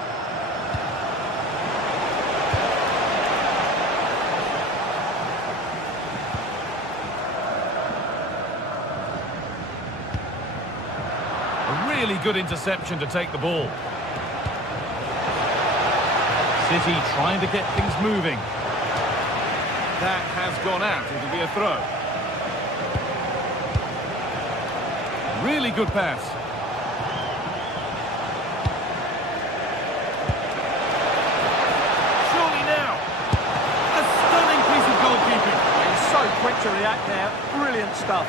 Really good interception to take the ball. City trying to get things moving. That has gone out. It'll be a throw. Really good pass. Surely now. A stunning piece of goalkeeping. He's so quick to react there. Brilliant stuff.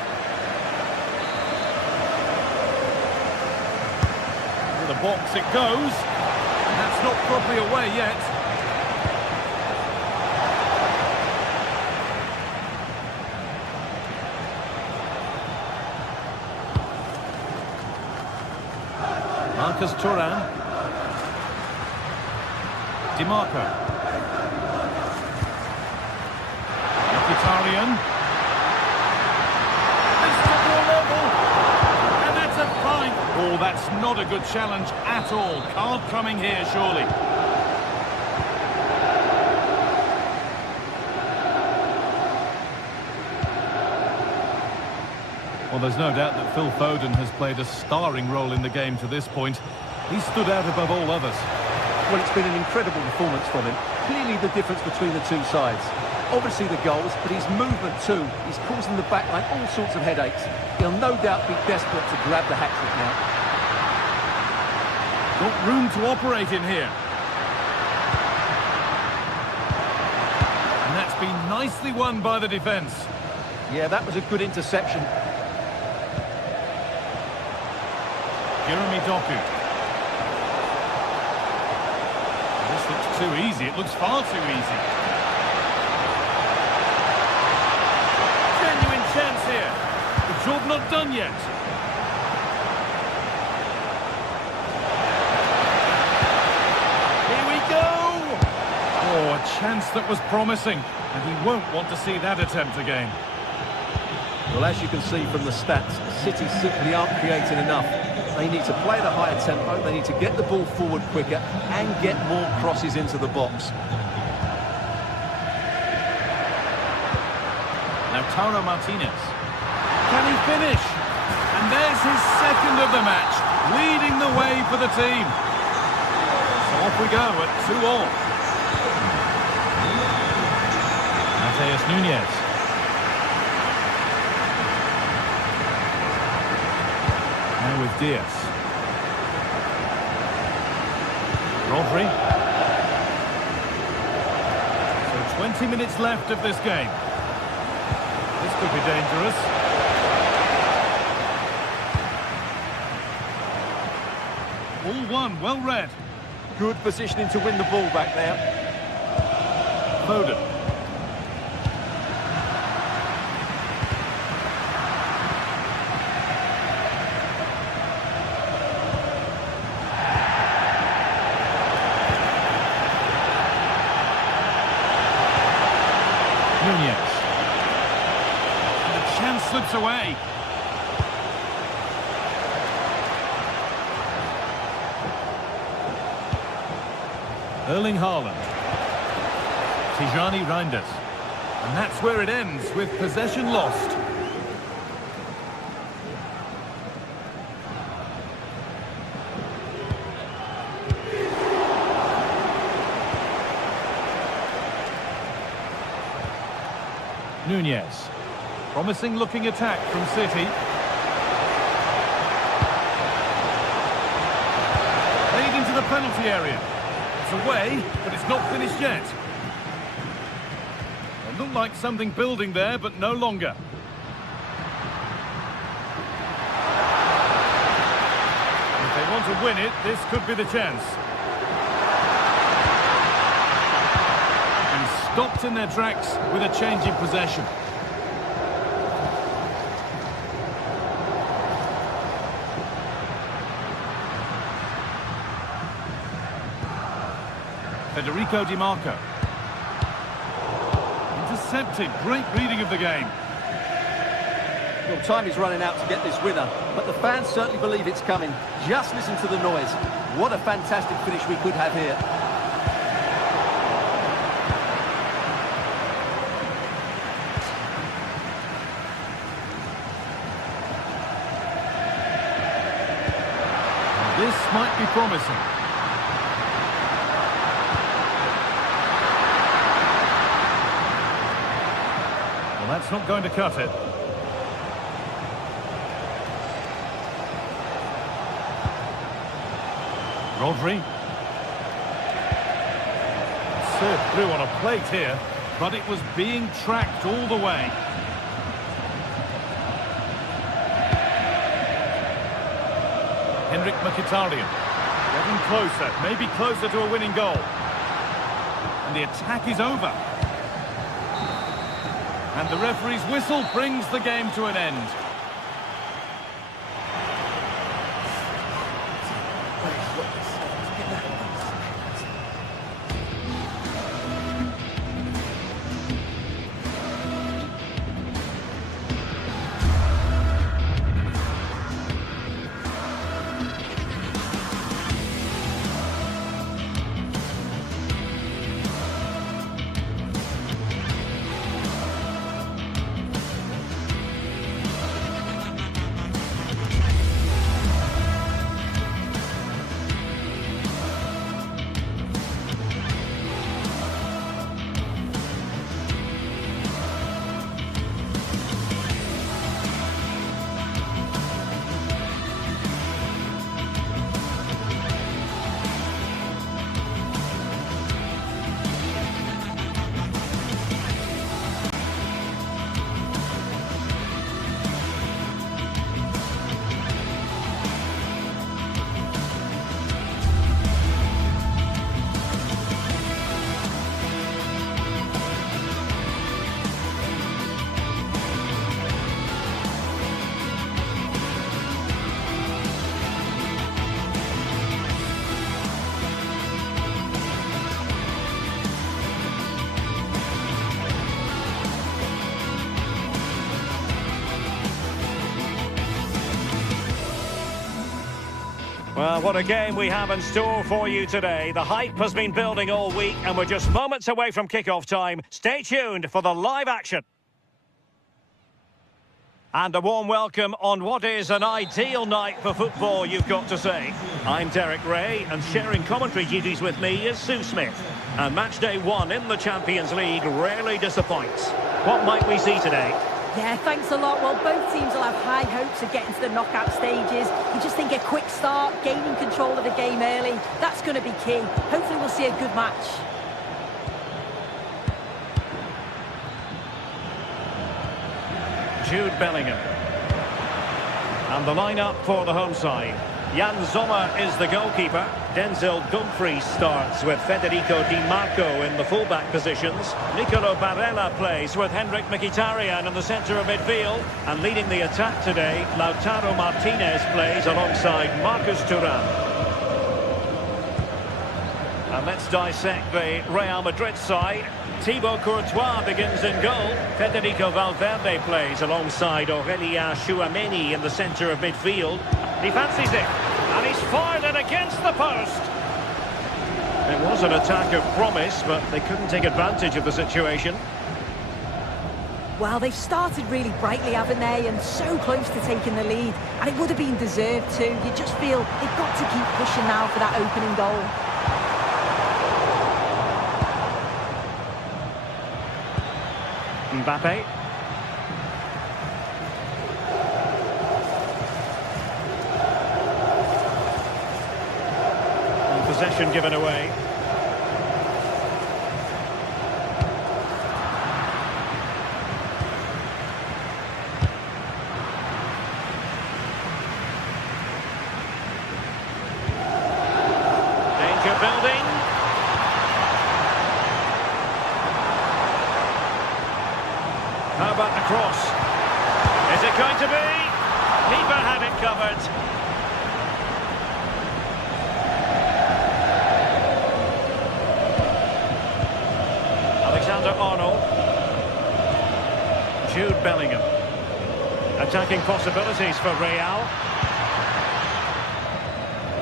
The box it goes. That's not properly away yet. Marcus Thuram. DiMarco. Mkhitaryan. Oh, that's not a good challenge at all. Card coming here, surely. Well, there's no doubt that Phil Foden has played a starring role in the game to this point. He stood out above all others. Well, it's been an incredible performance from him. Clearly the difference between the two sides. Obviously the goals, but his movement too. He's causing the backline all sorts of headaches. He'll no doubt be desperate to grab the hat-trick now. Got room to operate in here. And that's been nicely won by the defence. Yeah, that was a good interception. Jeremy Doku. This looks too easy. It looks far too easy. Genuine chance here. The job not done yet. Here we go! Oh, a chance that was promising. And he won't want to see that attempt again. Well, as you can see from the stats, City simply aren't creating enough. They need to play at a higher tempo, they need to get the ball forward quicker and get more crosses into the box. Now Lautaro Martinez. Can he finish? And there's his second of the match, leading the way for the team. So off we go at 2-all. Mateus Nunez. Now with Diaz. Rodri. So 20 minutes left of this game. This could be dangerous. All one, well read. Good positioning to win the ball back there. Foden. Nunez. And the chance slips away. Erling Haaland. Tijani Reinders. And that's where it ends, with possession lost. Nunez. Promising looking attack from City. Played into the penalty area. It's away, but it's not finished yet. It looked like something building there, but no longer. If they want to win it, this could be the chance. And stopped in their tracks with a change in possession. Federico Di Marco. Intercepted, great reading of the game. Well, time is running out to get this winner, but the fans certainly believe it's coming. Just listen to the noise. What a fantastic finish we could have here. This might be promising. That's not going to cut it. Rodri. Served through on a plate here, but it was being tracked all the way. Henrik Mkhitaryan. Getting closer, maybe closer to a winning goal. And the attack is over. And the referee's whistle brings the game to an end. Well, what a game we have in store for you today. The hype has been building all week and we're just moments away from kickoff time. Stay tuned for the live action. And a warm welcome on what is an ideal night for football, you've got to say. I'm Derek Ray, and sharing commentary duties with me is Sue Smith. And match day one in the Champions League rarely disappoints. What might we see today? Yeah, thanks a lot. Well, both teams will have high hopes of getting to the knockout stages. You just think a quick start, gaining control of the game early, that's going to be key. Hopefully we'll see a good match. Jude Bellingham. And the lineup for the home side. Jan Sommer is the goalkeeper. Denzel Dumfries starts with Federico Di Marco in the fullback positions. Nicolo Barella plays with Henrik Mkhitaryan in the centre of midfield. And leading the attack today, Lautaro Martinez plays alongside Marcus Thuram. And let's dissect the Real Madrid side. Thibaut Courtois begins in goal. Federico Valverde plays alongside Aurélien Tchouaméni in the centre of midfield. He fancies it, and he's fired it against the post. It was an attack of promise, but they couldn't take advantage of the situation. Well, they've started really brightly, haven't they? And so close to taking the lead. And it would have been deserved too. You just feel they've got to keep pushing now for that opening goal. Mbappe. And possession given away. Danger building. How about the cross? Is it going to be? Keeper had it covered. Alexander-Arnold. Jude Bellingham. Attacking possibilities for Real.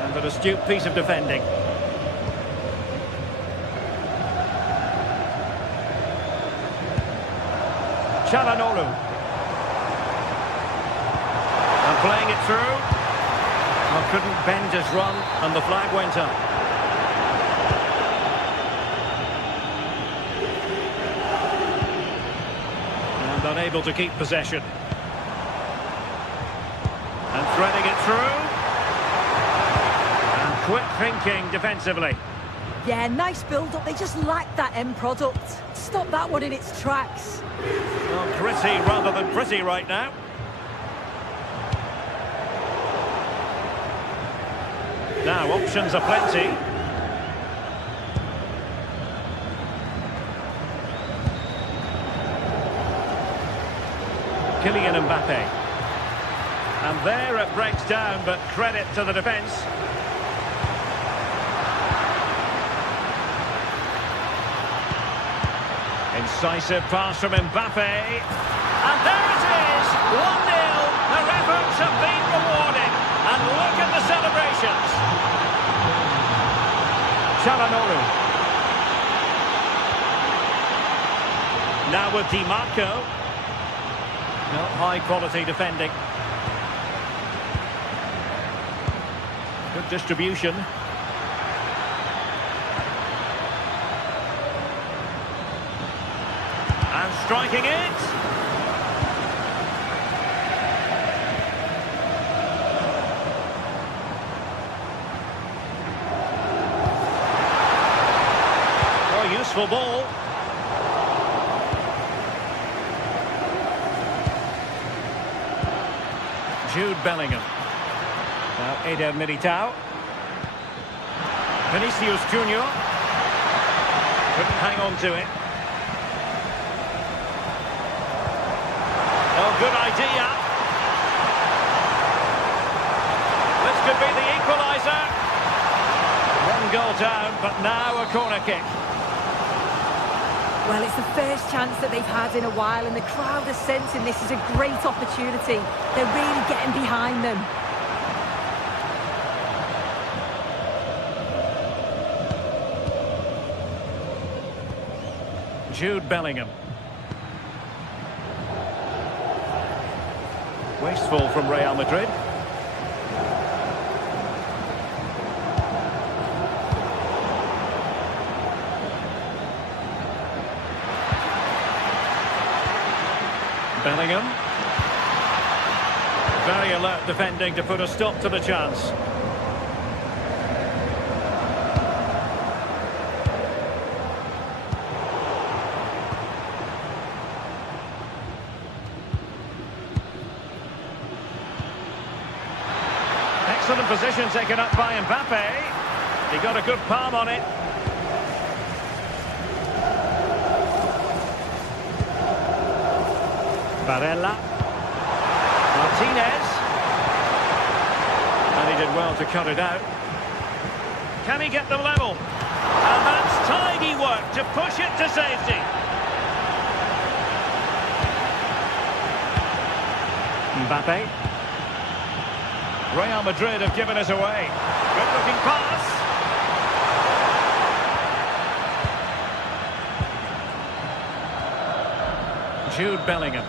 And an astute piece of defending. Çalhanoğlu. And playing it through. Well, couldn't bend his run, and the flag went up. And unable to keep possession. And threading it through. And quick thinking defensively. Yeah, nice build-up. They just lack that end product. Stop that one in its tracks. Well, pretty rather than pretty right now. Now, options are plenty. Kylian Mbappe. And there it breaks down, but credit to the defence. Incisive pass from Mbappe. And there it is! 1-0. Their efforts have been rewarded. And look at the celebrations. Çalhanoğlu. Now with Di Marco. No, high quality defending. Good distribution. And striking it. Oh, useful ball. Jude Bellingham. Now Eder Militao. Vinicius Junior. Couldn't hang on to it. Oh, good idea. This could be the equaliser. One goal down, but now a corner kick. Well, it's the first chance that they've had in a while, and the crowd are sensing this is a great opportunity. They're really getting behind them. Jude Bellingham. Wasteful from Real Madrid. Bellingham. Very alert defending to put a stop to the chance. Excellent position taken up by Mbappe. He got a good palm on it. Barella. Martinez. And he did well to cut it out. Can he get them level? And that's tidy work to push it to safety. Mbappe. Real Madrid have given us away. Good looking pass. Jude Bellingham.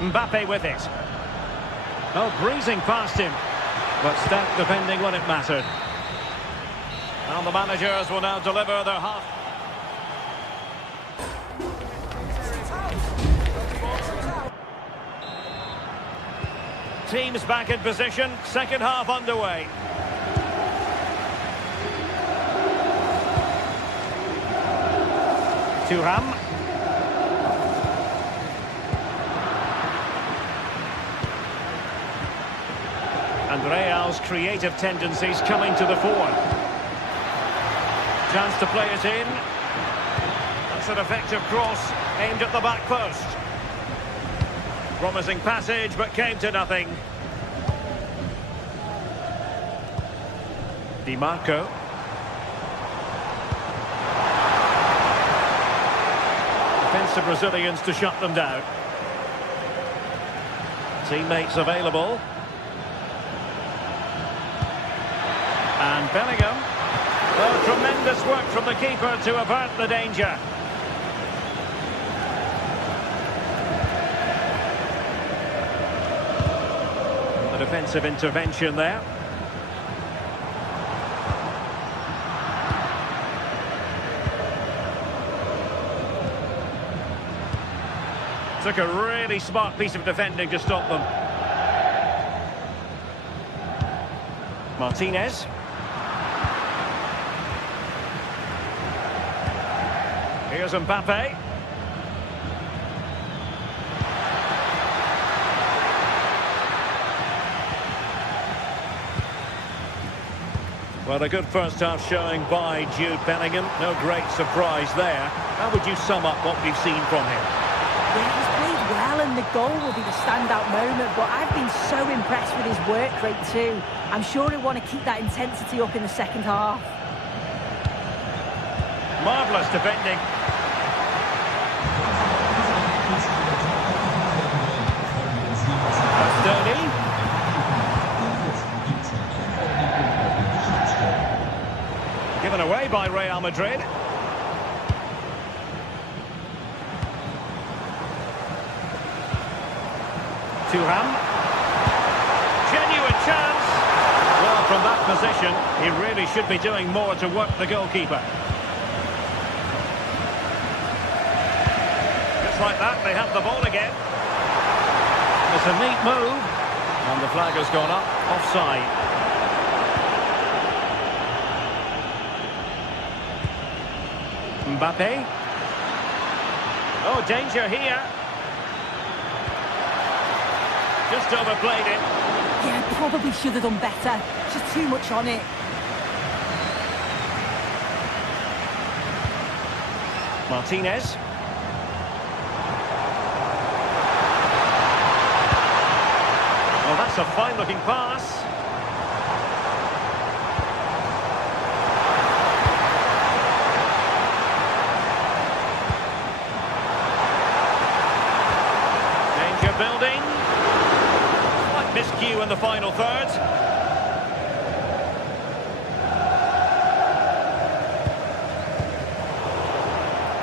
Mbappe with it. Oh, breezing past him. But stout defending when it mattered. And the managers will now deliver their half. Teams back in position, second half underway. Thuram. And Real's creative tendencies coming to the fore. Chance to play it in. That's an effective cross aimed at the back post. Promising passage, but came to nothing. Di Marco. Defensive Brazilians to shut them down. Teammates available. And Bellingham. Oh, tremendous work from the keeper to avert the danger. A defensive intervention there. Took a really smart piece of defending to stop them. Martinez. Here's Mbappe. Well, a good first half showing by Jude Bellingham. No great surprise there. How would you sum up what we've seen from him? Yeah, he's played well and the goal will be the standout moment, but I've been so impressed with his work rate too. I'm sure he'll want to keep that intensity up in the second half. Marvellous defending. Stoney. Given away by Real Madrid. Thuram. Genuine chance. Well, from that position, he really should be doing more to work the goalkeeper. Just like that, they have the ball again. It's a neat move. And the flag has gone up. Offside. Mbappe. Oh, danger here. Just overplayed it. Yeah, probably should have done better. Just too much on it. Martinez. Well, that's a fine-looking pass. Danger building. Slight miscue in the final third.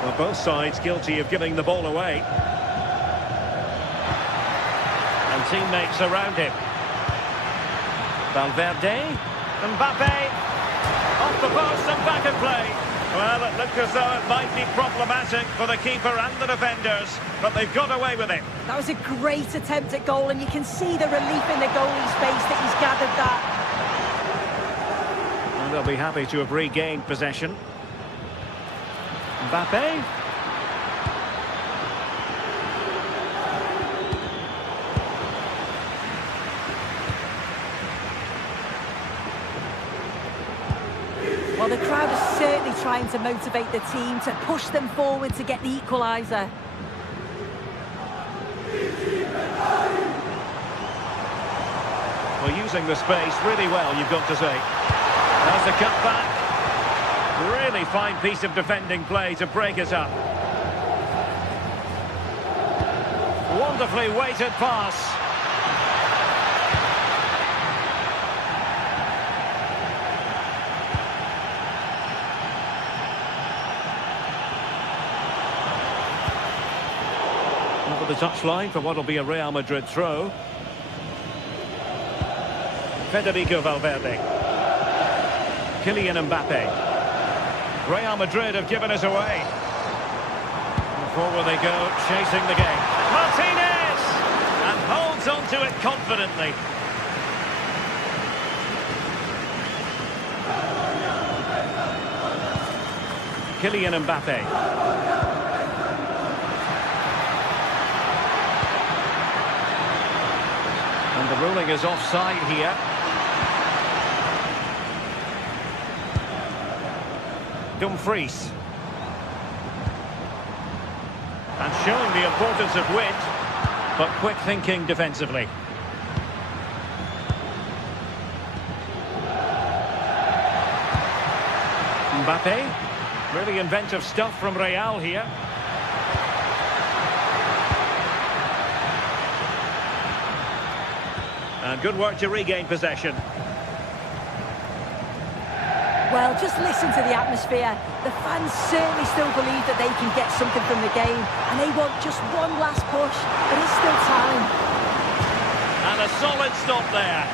Well, both sides guilty of giving the ball away. And teammates around him. Valverde. Mbappe. Off the post and back in play. Well, it looked as though it might be problematic for the keeper and the defenders, but they've got away with it. That was a great attempt at goal, and you can see the relief in the goalie's face that he's gathered that. And they'll be happy to have regained possession. Mbappe. certainly trying to motivate the team to push them forward to get the equaliser. Well, using the space really well, you've got to say. There's the cutback. Really fine piece of defending play to break it up. Wonderfully weighted pass. Over the touchline for what will be a Real Madrid throw. Federico Valverde. Kylian Mbappe. Real Madrid have given us away. And forward they go, chasing the game. Martinez! And holds on to it confidently. Kylian Mbappe. And the ruling is offside here. Dumfries. And showing the importance of wit, but quick thinking defensively. Mbappe. Really inventive stuff from Real here. And good work to regain possession. Well, just listen to the atmosphere. The fans certainly still believe that they can get something from the game, and they want just one last push. There is still time. And a solid stop there.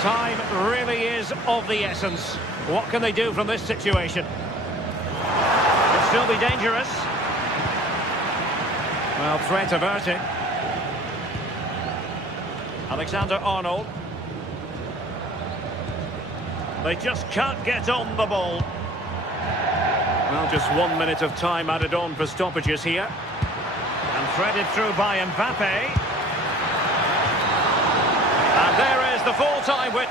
Time really is of the essence. What can they do from this situation? Could still be dangerous. Well, threat averted. Alexander-Arnold. They just can't get on the ball. Well, just 1 minute of time added on for stoppages here. And threaded through by Mbappe. And there is the full-time win.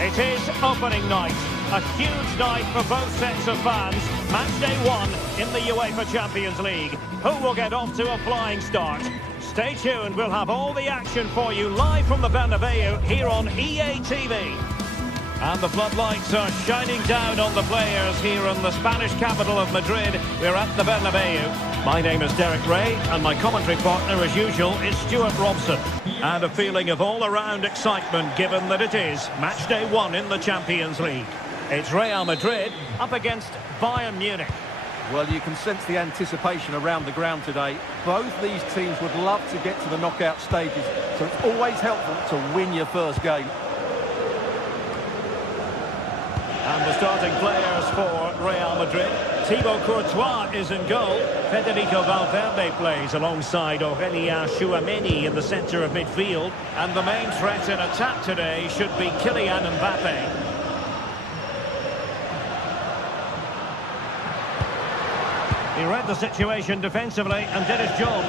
It is opening night, a huge night for both sets of fans. Match day 1 in the UEFA Champions League. Who will get off to a flying start? Stay tuned, we'll have all the action for you live from the Bernabeu here on EA TV. And the floodlights are shining down on the players here in the Spanish capital of Madrid. We're at the Bernabeu. My name is Derek Ray, and my commentary partner, as usual, is Stuart Robson. And a feeling of all-around excitement, given that it is match day 1 in the Champions League. It's Real Madrid up against Bayern Munich. Well, you can sense the anticipation around the ground today. Both these teams would love to get to the knockout stages, so it's always helpful to win your first game. And the starting players for Real Madrid. Thibaut Courtois is in goal. Federico Valverde plays alongside Aurélien Tchouameni in the centre of midfield. And the main threat in attack today should be Kylian Mbappe. He read the situation defensively and did his job.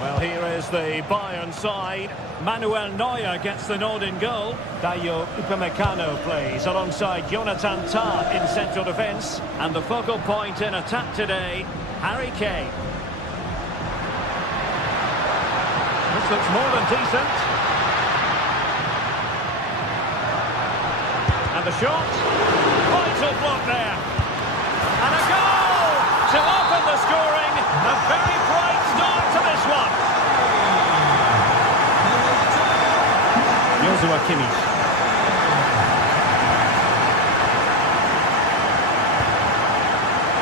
Well, here is the Bayern side. Manuel Neuer gets the nod in goal. Dayo Upamecano plays alongside Jonathan Tah in central defence. And the focal point in attack today, Harry Kane. This looks more than decent. And the shot. Vital block there. And a goal to open the scoring. A very bright start to this one. Joshua Kimmich.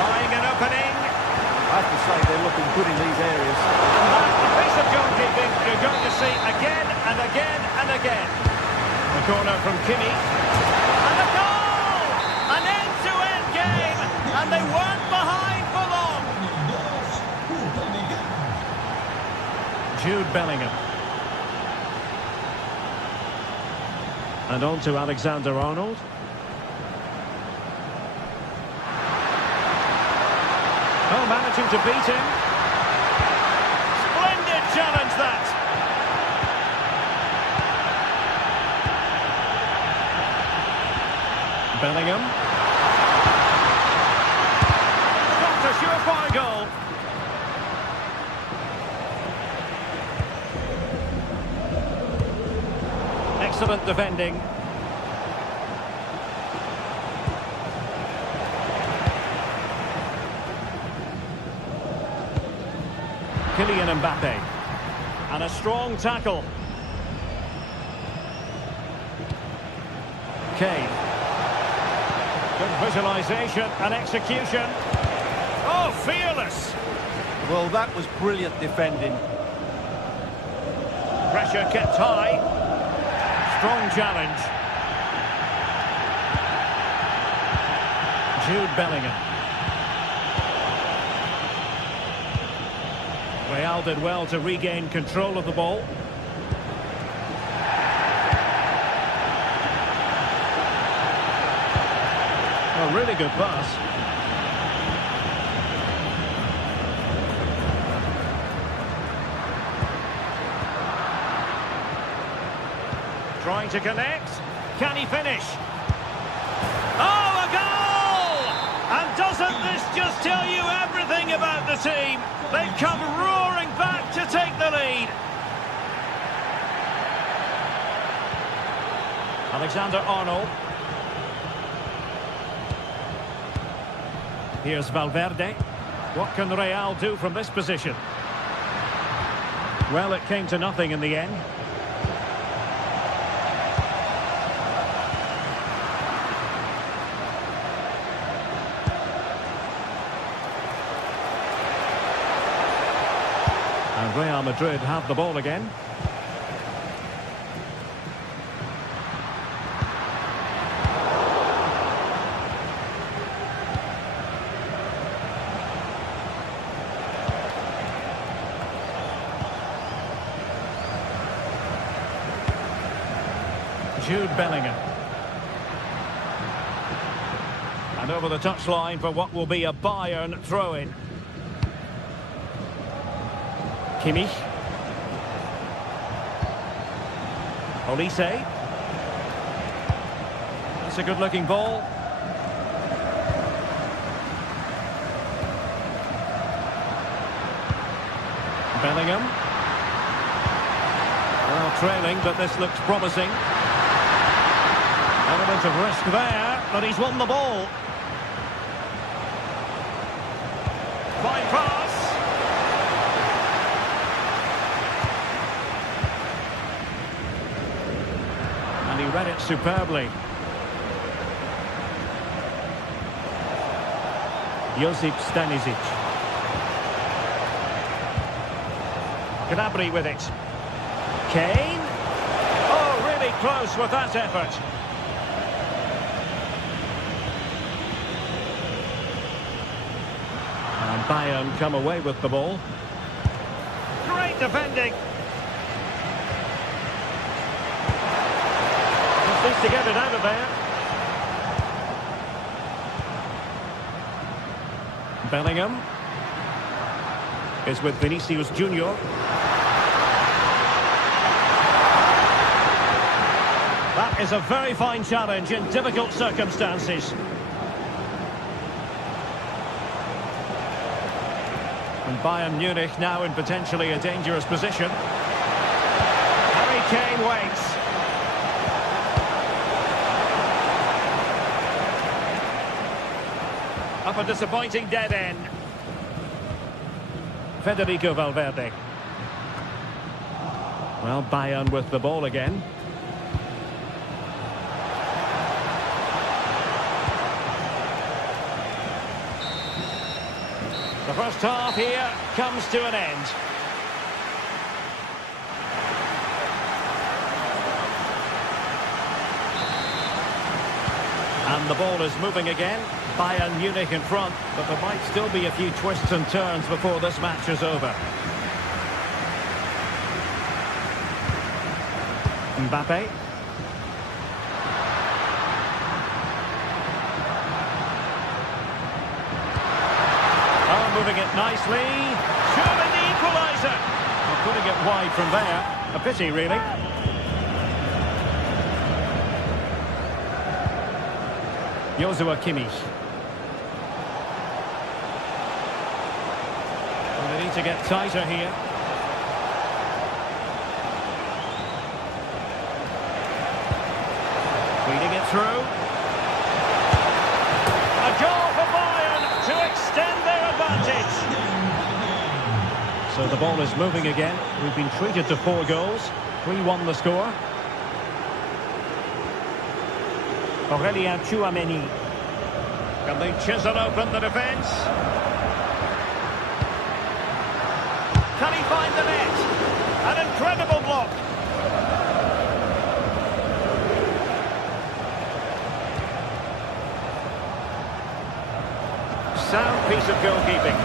Buying an opening. I have to say they're looking good in these areas. And that's the piece of goalkeeping you're going to see again and again and again. The corner from Kimmich. And a goal! An end-to-end game. And they weren't behind for long. Jude Bellingham. And on to Alexander-Arnold. Oh, managing to beat him. Splendid challenge, that. Bellingham. That's a surefire goal. Excellent defending. Kylian Mbappe. And a strong tackle. Kane. Good visualisation and execution. Oh, fearless. Well, that was brilliant defending. Pressure kept high. Strong challenge. Jude Bellingham. Real did well to regain control of the ball. A really good pass. Trying to connect. Can he finish? Oh, a goal! And doesn't this just tell you everything about the team? They've come roaring back to take the lead. Alexander-Arnold. Here's Valverde. What can Real do from this position? Well, it came to nothing in the end. And Real Madrid have the ball again. Jude Bellingham. And over the touchline for what will be a Bayern throw-in. Kimmich. Olise. That's a good-looking ball. Bellingham. Well, trailing, but this looks promising. Element of risk there, but he's won the ball. Fine pass. And he read it superbly. Josip Stanisic. Gnabry with it. Kane. Oh, really close with that effort. And Bayern come away with the ball. Great defending. Just needs to get it out of there. Bellingham is with Vinicius Junior. That is a very fine challenge in difficult circumstances. And Bayern Munich now in potentially a dangerous position. Harry Kane waits. Up a disappointing dead end. Federico Valverde. Well, Bayern with the ball again. The first half here comes to an end. And the ball is moving again. Bayern Munich in front, but there might still be a few twists and turns before this match is over. Mbappe. Oh, moving it nicely. Surely the equaliser. Well, putting it wide from there. A pity, really. Joshua Kimmich. Well, they need to get tighter here. Feeding it through. A goal for Bayern to extend their advantage. So the ball is moving again. We've been treated to 4 goals. 3-1 the score. Aurelien Tchouameni. Can they chisel open the defence? Can he find the net? An incredible block. Sound piece of goalkeeping.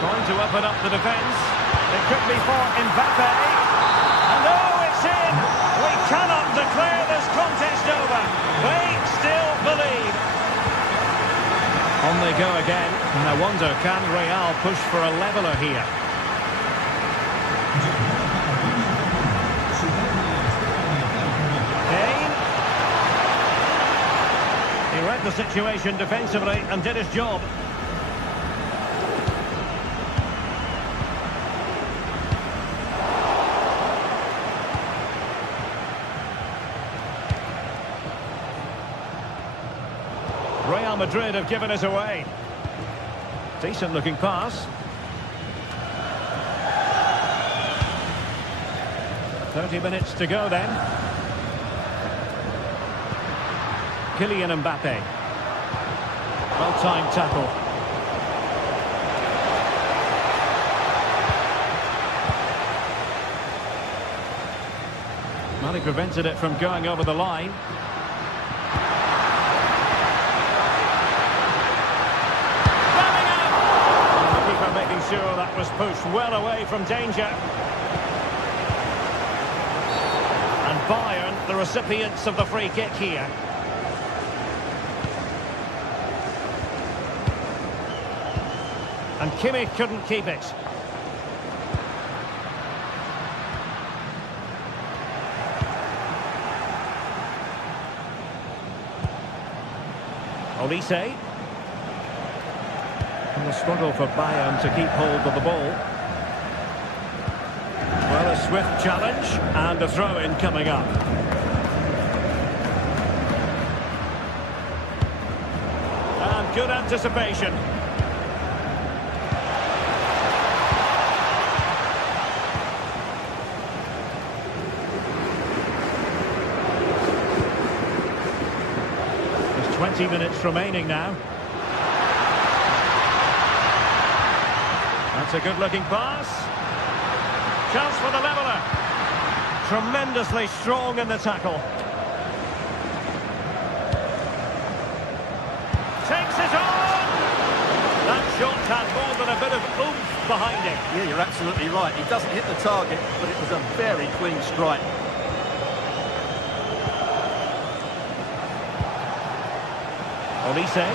Trying to open up the defence. It could be for Mbappe. And oh, it's in! We cannot declare this contest over. They still believe. On they go again. And I wonder, can Real push for a leveller here? Kane. He read the situation defensively and did his job. Real Madrid have given us away. Decent looking pass. 30 minutes to go then. Kylian Mbappe. Well-timed tackle. Well, he prevented it from going over the line. Sure, that was pushed well away from danger. And Bayern, the recipients of the free kick here. And Kimmich couldn't keep it. Olise. And the struggle for Bayern to keep hold of the ball. Well, a swift challenge and a throw-in coming up. And good anticipation. There's 20 minutes remaining now. That's a good-looking pass. Chance for the leveller. Tremendously strong in the tackle. Takes it on! That shot had more than a bit of oomph behind it. Yeah, you're absolutely right. He doesn't hit the target, but it was a very clean strike. Olise.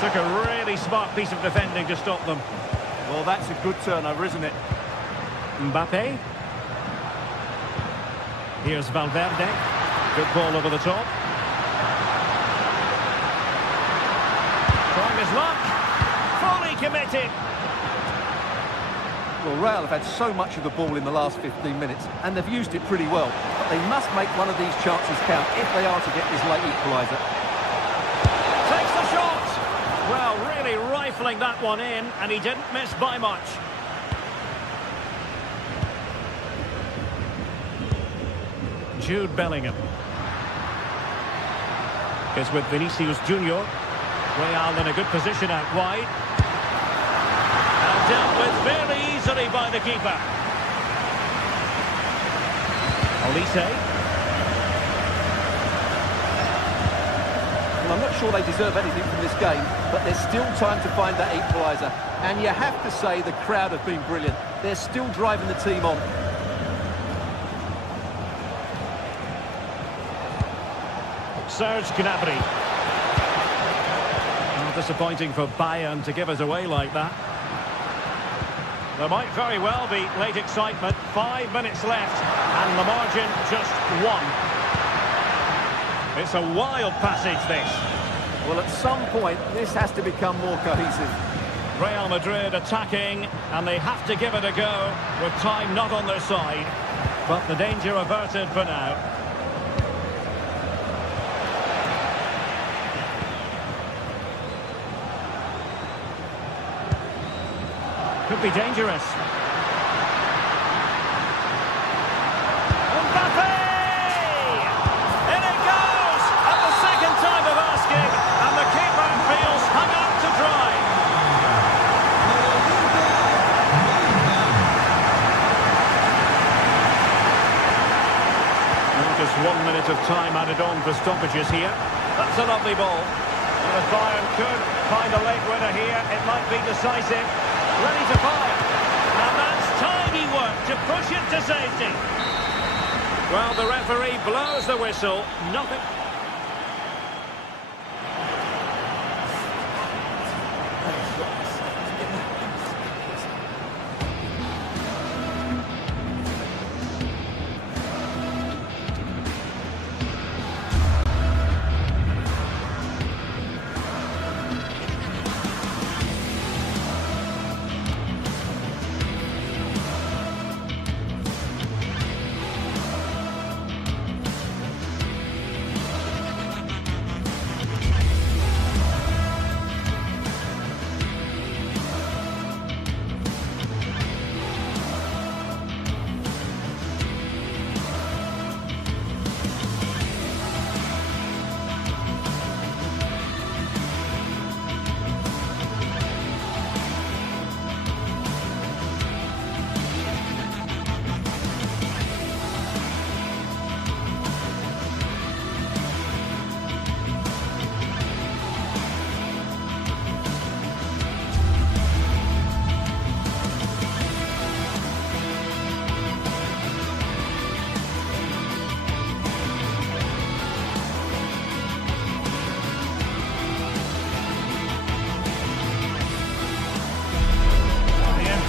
Took a really smart piece of defending to stop them. Well, that's a good turnover, isn't it? Mbappe. Here's Valverde. Good ball over the top. Trying his luck. Fully committed. Well, Real have had so much of the ball in the last 15 minutes, and they've used it pretty well. But they must make one of these chances count if they are to get this late equaliser. Takes the shot. Well, really rifling that one in, and he didn't miss by much. Jude Bellingham is with Vinicius Junior. Real in a good position out wide. And dealt with very easily by the keeper. Olise. Well, I'm not sure they deserve anything from this game, but there's still time to find that equaliser. And you have to say the crowd have been brilliant. They're still driving the team on. Serge Gnabry. Disappointing for Bayern to give us away like that. There might very well be late excitement. 5 minutes left, and the margin just 1. It's a wild passage, this. Well, at some point, this has to become more cohesive. Real Madrid attacking, and they have to give it a go, with time not on their side. But the danger averted for now. Could be dangerous. Mbappe! In it goes! At the second time of asking, and the keeper feels hung out to dry. Well, just 1 minute of time added on for stoppages here. That's a lovely ball. And if Bayern could find a late winner here, it might be decisive. Ready to fire. And that's tidy work to push it to safety. Well, the referee blows the whistle. Nothing.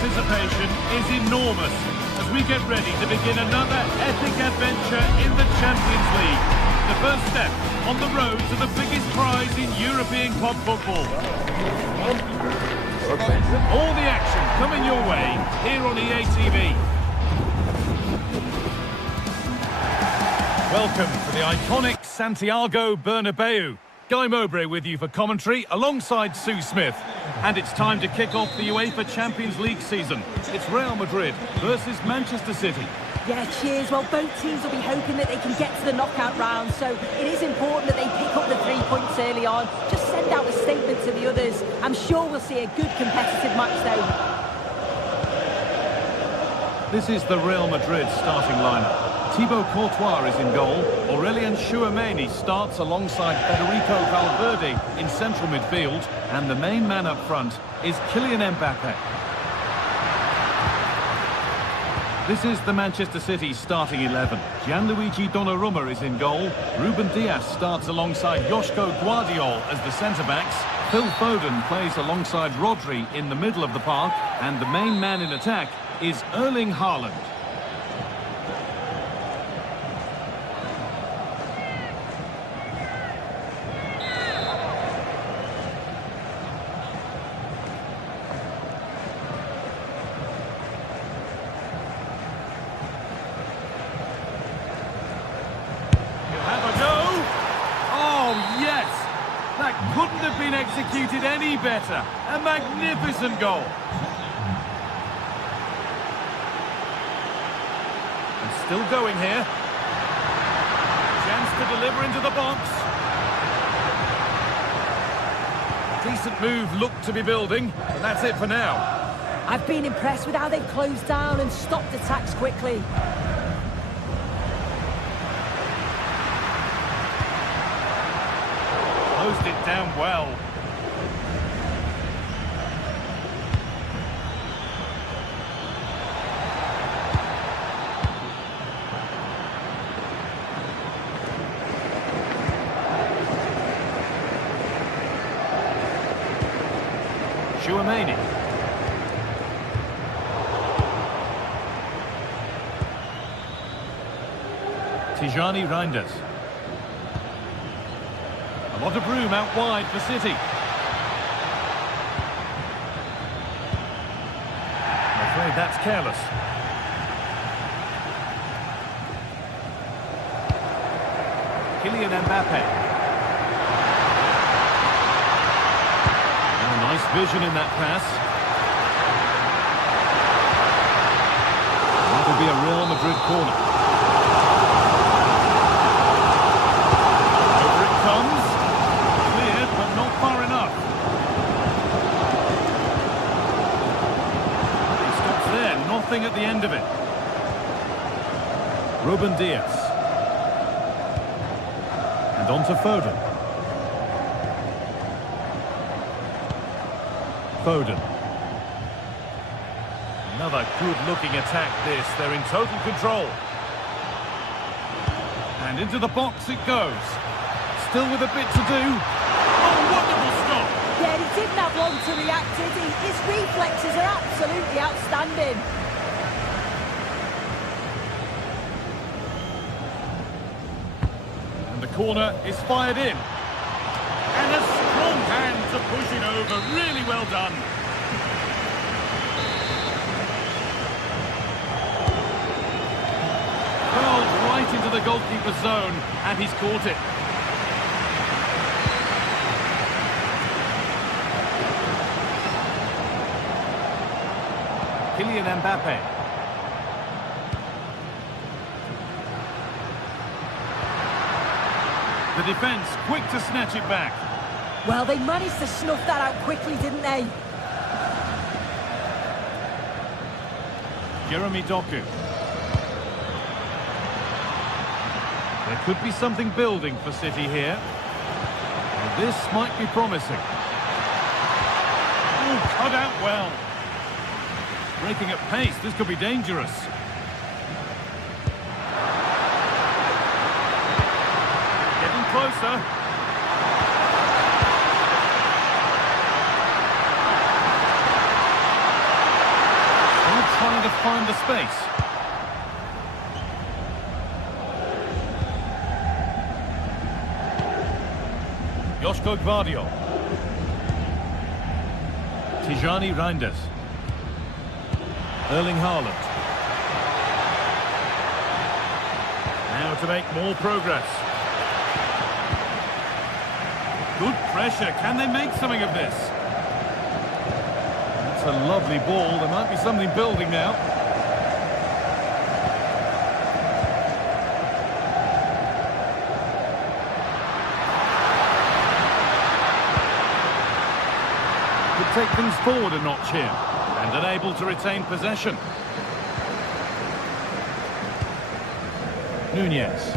Anticipation is enormous as we get ready to begin another epic adventure in the Champions League. The first step on the road to the biggest prize in European club football. All the action coming your way here on EA TV. Welcome to the iconic Santiago Bernabeu. Guy Mowbray with you for commentary alongside Sue Smith. And it's time to kick off the UEFA Champions League season. It's Real Madrid versus Manchester City. Yeah, cheers. Well, both teams will be hoping that they can get to the knockout round, so it is important that they pick up the 3 points early on. Just send out a statement to the others. I'm sure we'll see a good competitive match, though. This is the Real Madrid starting lineup. Thibaut Courtois is in goal. Aurelien Tchouameni starts alongside Federico Valverde in central midfield. And the main man up front is Kylian Mbappe. This is the Manchester City starting 11. Gianluigi Donnarumma is in goal. Ruben Dias starts alongside Joško Gvardiol as the centre-backs. Phil Foden plays alongside Rodri in the middle of the park. And the main man in attack is Erling Haaland. That couldn't have been executed any better. A magnificent goal. And still going here. Chance to deliver into the box. Decent move looked to be building, but that's it for now. I've been impressed with how they've closed down and stopped attacks quickly. Closed it down well. Chouameni. Tijani Reinders. A lot of room out wide for City. I'm afraid that's careless. Kylian Mbappe. Oh, nice vision in that pass. That'll be a Real Madrid corner. Over it comes. But not far enough. He stops there, nothing at the end of it. Ruben Dias. And on to Foden. Foden. Another good-looking attack this. They're in total control. And into the box it goes. Still with a bit to do. Yeah, he didn't have long to react, did he? His reflexes are absolutely outstanding. And the corner is fired in. And a strong hand to push it over. Really well done. Curled right into the goalkeeper's zone, and he's caught it. Kylian Mbappe. The defence quick to snatch it back. Well, they managed to snuff that out quickly, didn't they? Jeremy Doku. There could be something building for City here. Well, this might be promising. Ooh, cut out well. Breaking at pace, this could be dangerous. Getting closer. Still trying to find the space. Joško Gvardiol. Tijani Reinders. Erling Haaland. Now to make more progress. Good pressure. Can they make something of this? That's a lovely ball. There might be something building now. Could take things forward a notch here. And unable to retain possession. Nunez.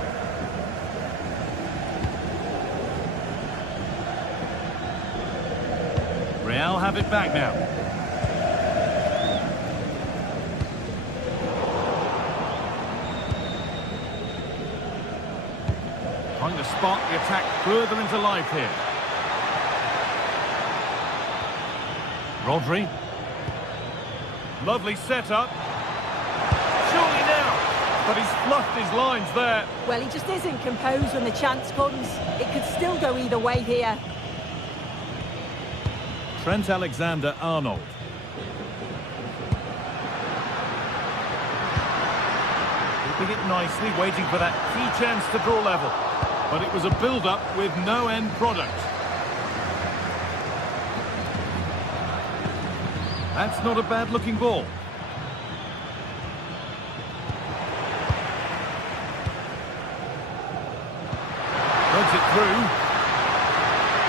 Real have it back now. Trying to spark the attack further into life here. Rodri. Lovely setup. Surely now. But he's fluffed his lines there. Well, he just isn't composed when the chance comes. It could still go either way here. Trent Alexander-Arnold. Keeping it nicely, waiting for that key chance to draw level. But it was a build-up with no end product. That's not a bad-looking ball. Runs it through.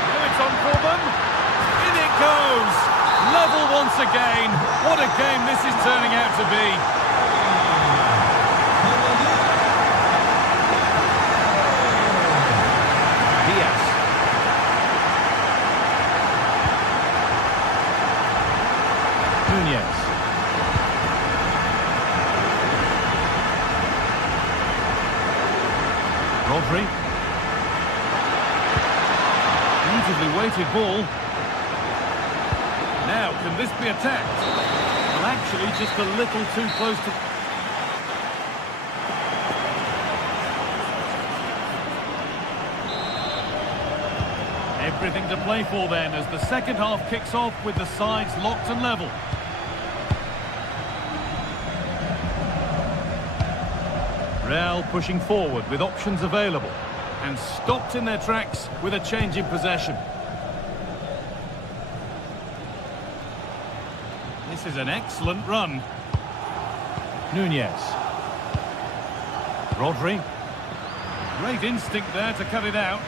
Now it's on for them. In it goes. Level once again. What a game this is turning out to be. Rodri. Beautifully weighted ball. Now, can this be attacked? Well, actually, just a little too close to... Everything to play for then as the second half kicks off with the sides locked and level. Real pushing forward with options available and stopped in their tracks with a change in possession. This is an excellent run. Nunez. Rodri. Great instinct there to cut it out.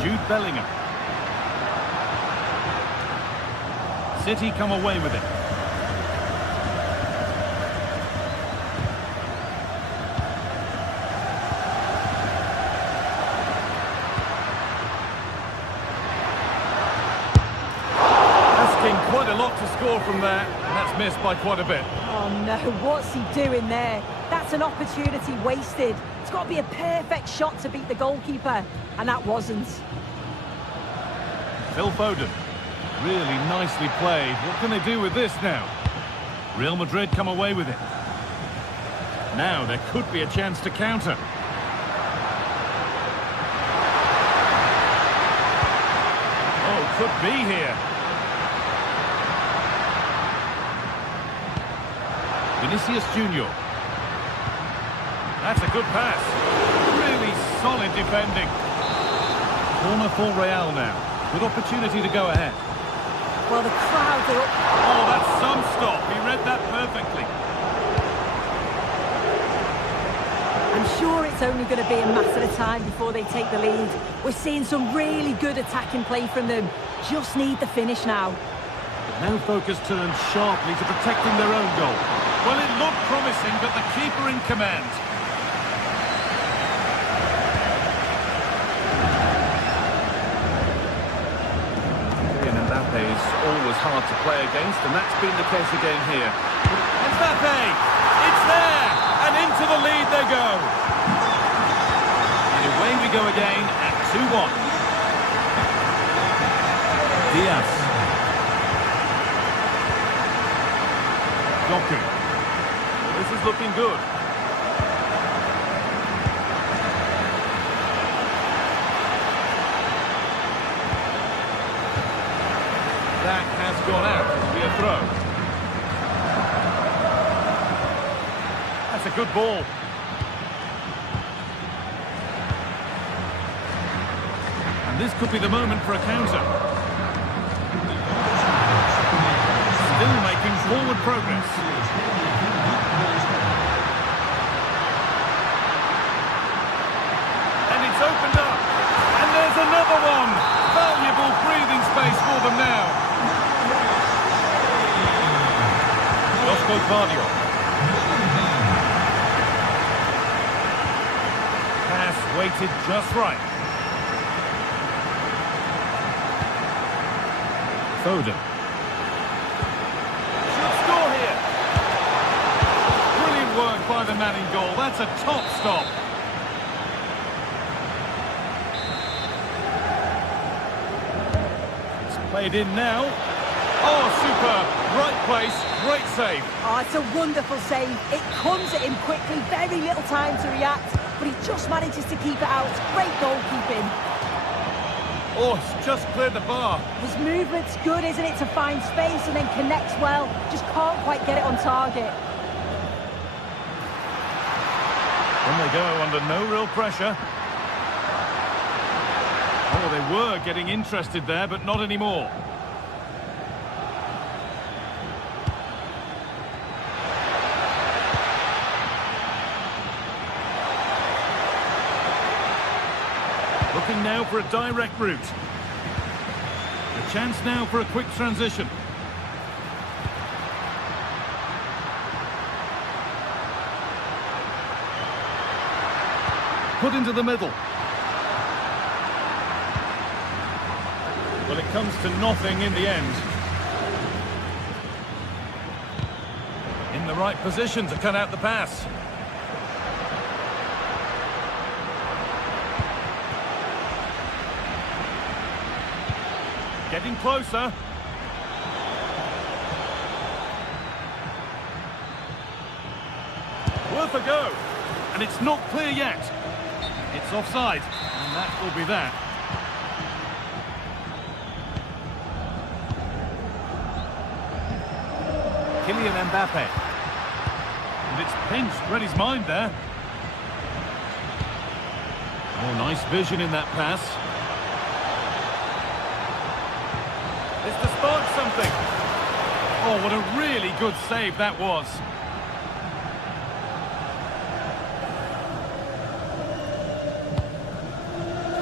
Jude Bellingham. City come away with it. Asking quite a lot to score from there, and that's missed by quite a bit. Oh no, what's he doing there? That's an opportunity wasted. It's got to be a perfect shot to beat the goalkeeper, and that wasn't. Phil Foden. Really nicely played. What can they do with this now? Real Madrid come away with it. Now there could be a chance to counter. Oh, could be here. Vinicius Junior. That's a good pass. Really solid defending. Corner for Real now. Good opportunity to go ahead. Well, the crowds are up. Oh, that's some stop. He read that perfectly. I'm sure it's only going to be a matter of time before they take the lead. We're seeing some really good attacking play from them. Just need the finish now. Now focus turns sharply to protecting their own goal. Well, it looked promising, but the keeper in command. Is always hard to play against, and that's been the case again here. Mbappe! It's there! And into the lead they go! And away we go again at 2-1. Diaz. Doku. This is looking good. That has gone out. It'll be a throw. That's a good ball. And this could be the moment for a counter. Still making forward progress. And it's opened up. And there's another one. Valuable breathing space for them now. Pass weighted just right. Foden. Should score here. the man in goal. That's a top stop. It's played in now. Oh, superb. Right place, great save. Oh, it's a wonderful save. It comes at him quickly, very little time to react, but he just manages to keep it out. It's great goalkeeping. Oh, it's just cleared the bar. His movement's good, isn't it, to find space and then connects well. Just can't quite get it on target. And they go under no real pressure. Oh, they were getting interested there, but not anymore. Looking now for a direct route. A chance now for a quick transition. Put into the middle. Well, it comes to nothing in the end. In the right position to cut out the pass. Getting closer. Worth a go. And it's not clear yet. It's offside. And that will be that. Kylian Mbappe. And it's pinched. Read his mind there. Oh, nice vision in that pass. It's to spark something. Oh, what a really good save that was.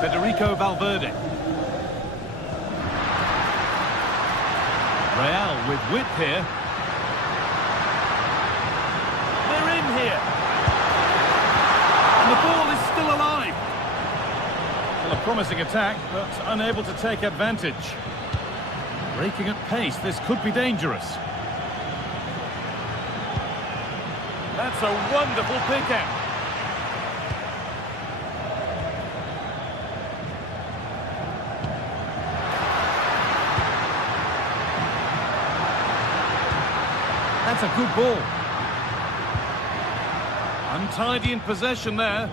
Federico Valverde. Real with width here. They're in here. And the ball is still alive. Well, a promising attack, but unable to take advantage. Breaking at pace, this could be dangerous. That's a wonderful pick out. That's a good ball. Untidy in possession there.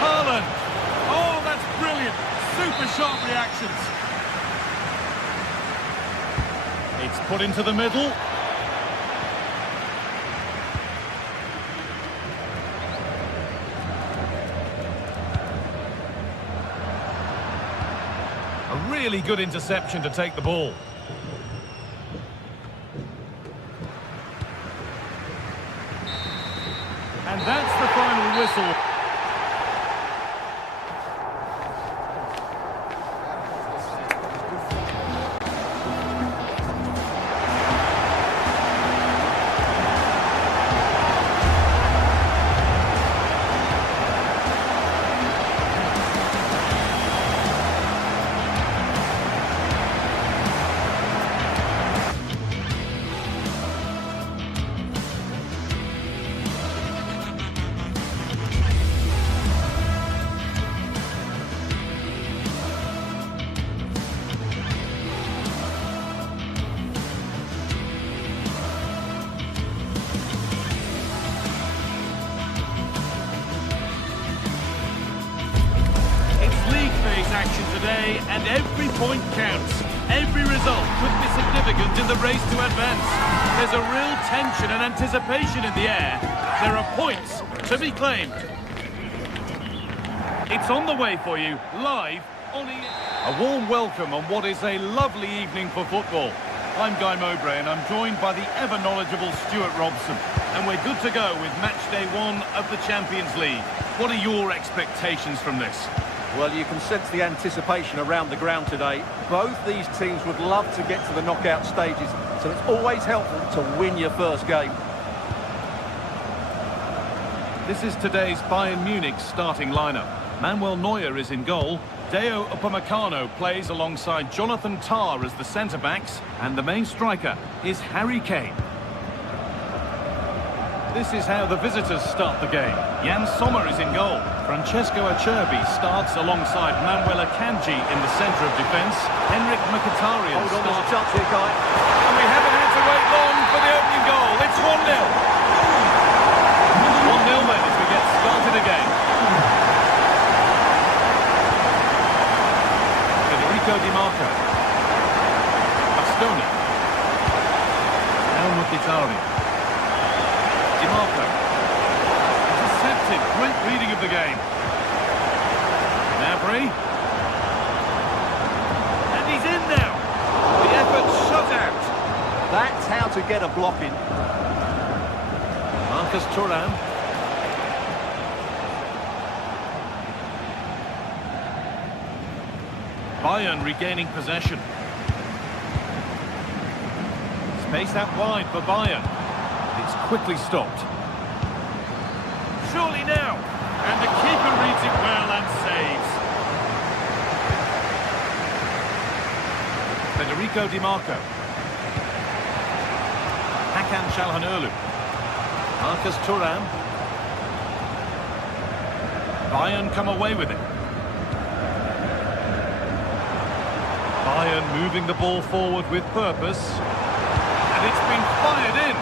Haaland. Oh, that's brilliant. Super sharp reactions. It's put into the middle. A really good interception to take the ball. And that's the final whistle. Action today, and every point counts. Every result could be significant in the race to advance. There's a real tension and anticipation in the air. There are points to be claimed. It's on the way for you, live on A warm welcome on what is a lovely evening for football. I'm Guy Mowbray, and I'm joined by the ever-knowledgeable Stuart Robson. And we're good to go with match day 1 of the Champions League. What are your expectations from this? Well, you can sense the anticipation around the ground today. Both these teams would love to get to the knockout stages, so it's always helpful to win your first game. This is today's Bayern Munich starting lineup. Manuel Neuer is in goal. Deo Upamecano plays alongside Jonathan Tah as the centre-backs, and the main striker is Harry Kane. This is how the visitors start the game. Jan Sommer is in goal. Francesco Acerbi starts alongside Manuel Akanji in the centre of defence. Henrik Mkhitaryan Hold on, there's a starts. chance here, Guy. And we haven't had to wait long for the opening goal. It's 1-0. 1-0 then as we get started again. Federico Di Marco. Bastoni. Now Mkhitaryan. Di Marco. Intercepted. Great reading of the game. Gnabry. And he's in now. The effort shut out. That's how to get a block in. Marcus Thuram. Bayern regaining possession. Space out wide for Bayern. It's quickly stopped. Surely now. And the keeper reads it well and saves. Federico Di Marco. Hakan Çalhanoğlu. Marcus Thuram. Bayern come away with it. Bayern moving the ball forward with purpose. And it's been fired in.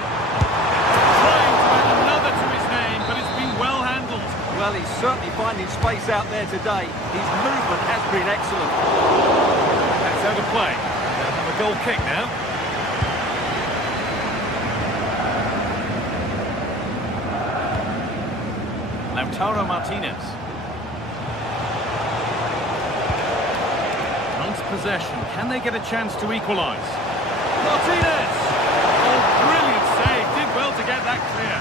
Trying to add another to his name, but it's been well handled. Well, he's certainly finding space out there today. His movement has been excellent. That's out of play. They'll have a goal kick now. Lautaro Martinez. Nice possession. Can they get a chance to equalise? Martinez! Oh, brilliant save. Did well to get that clear.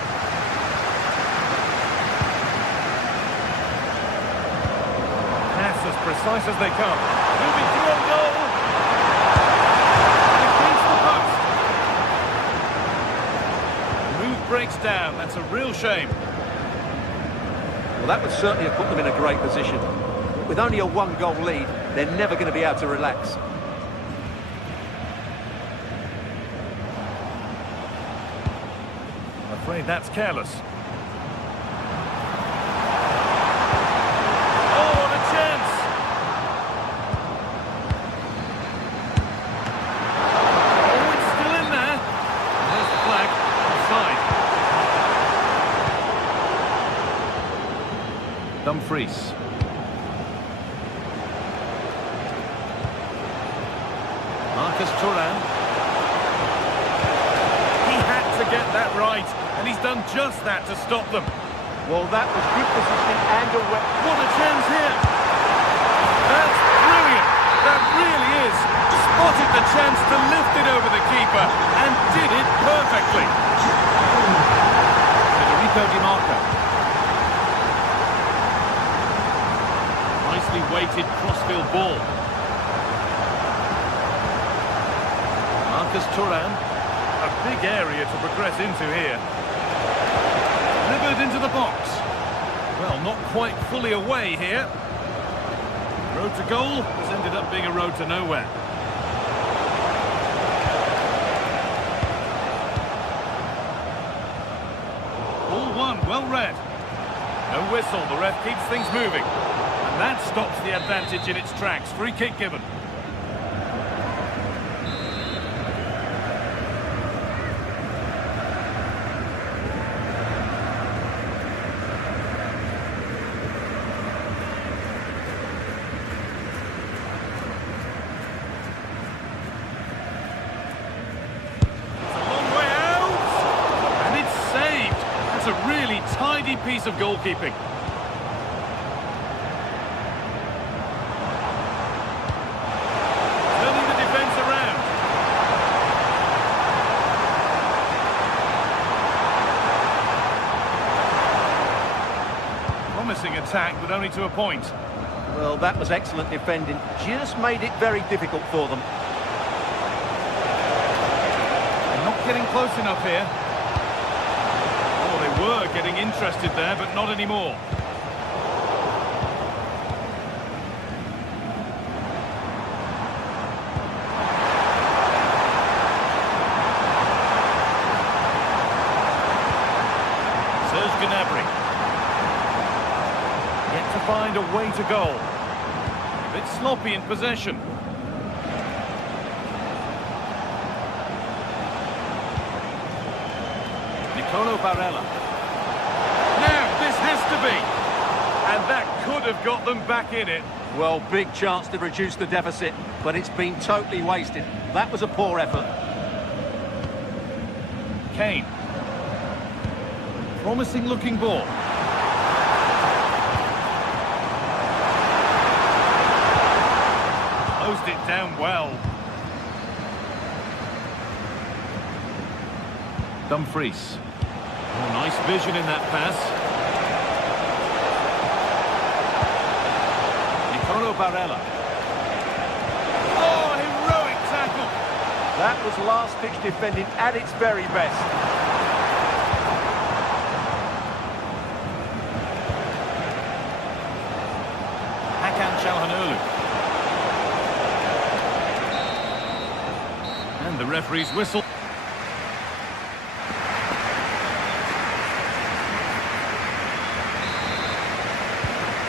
Pass as precise as they come. Moving through on goal. And against the post. The move breaks down. That's a real shame. Well, that would certainly have put them in a great position. With only a one-goal lead, they're never going to be able to relax. I'm afraid that's careless. Oh, what a chance! Oh, it's still in there. There's the flag. Offside. Dumfries. Marcus Thuram. He had to get that right, and he's done just that to stop them. Well, that was good positioning and a wet. What a chance here! That's brilliant! That really is! Spotted the chance to lift it over the keeper, and did it perfectly! Federico Di Marco. Nicely weighted crossfield ball. Marcus Thuram. A big area to progress into here. Delivered into the box. Well, not quite fully away here. Road to goal has ended up being a road to nowhere. Ball one, well read. No whistle, the ref keeps things moving. And that stops the advantage in its tracks. Free kick given. Tidy piece of goalkeeping. Turning the defence around. Promising attack, but only to a point. Well, that was excellent defending. Just made it very difficult for them. They're not getting close enough here. They were getting interested there, but not anymore. Gnabry. Yet to find a way to goal. A bit sloppy in possession. Barella. Now, this has to be. And that could have got them back in it. Well, big chance to reduce the deficit, but it's been totally wasted. That was a poor effort. Kane. Promising looking ball. Closed it down well. Dumfries. Oh, nice vision in that pass. Barella. Oh, heroic tackle. That was last-pitch defending at its very best. Hakan Çalhanoğlu. And the referee's whistle.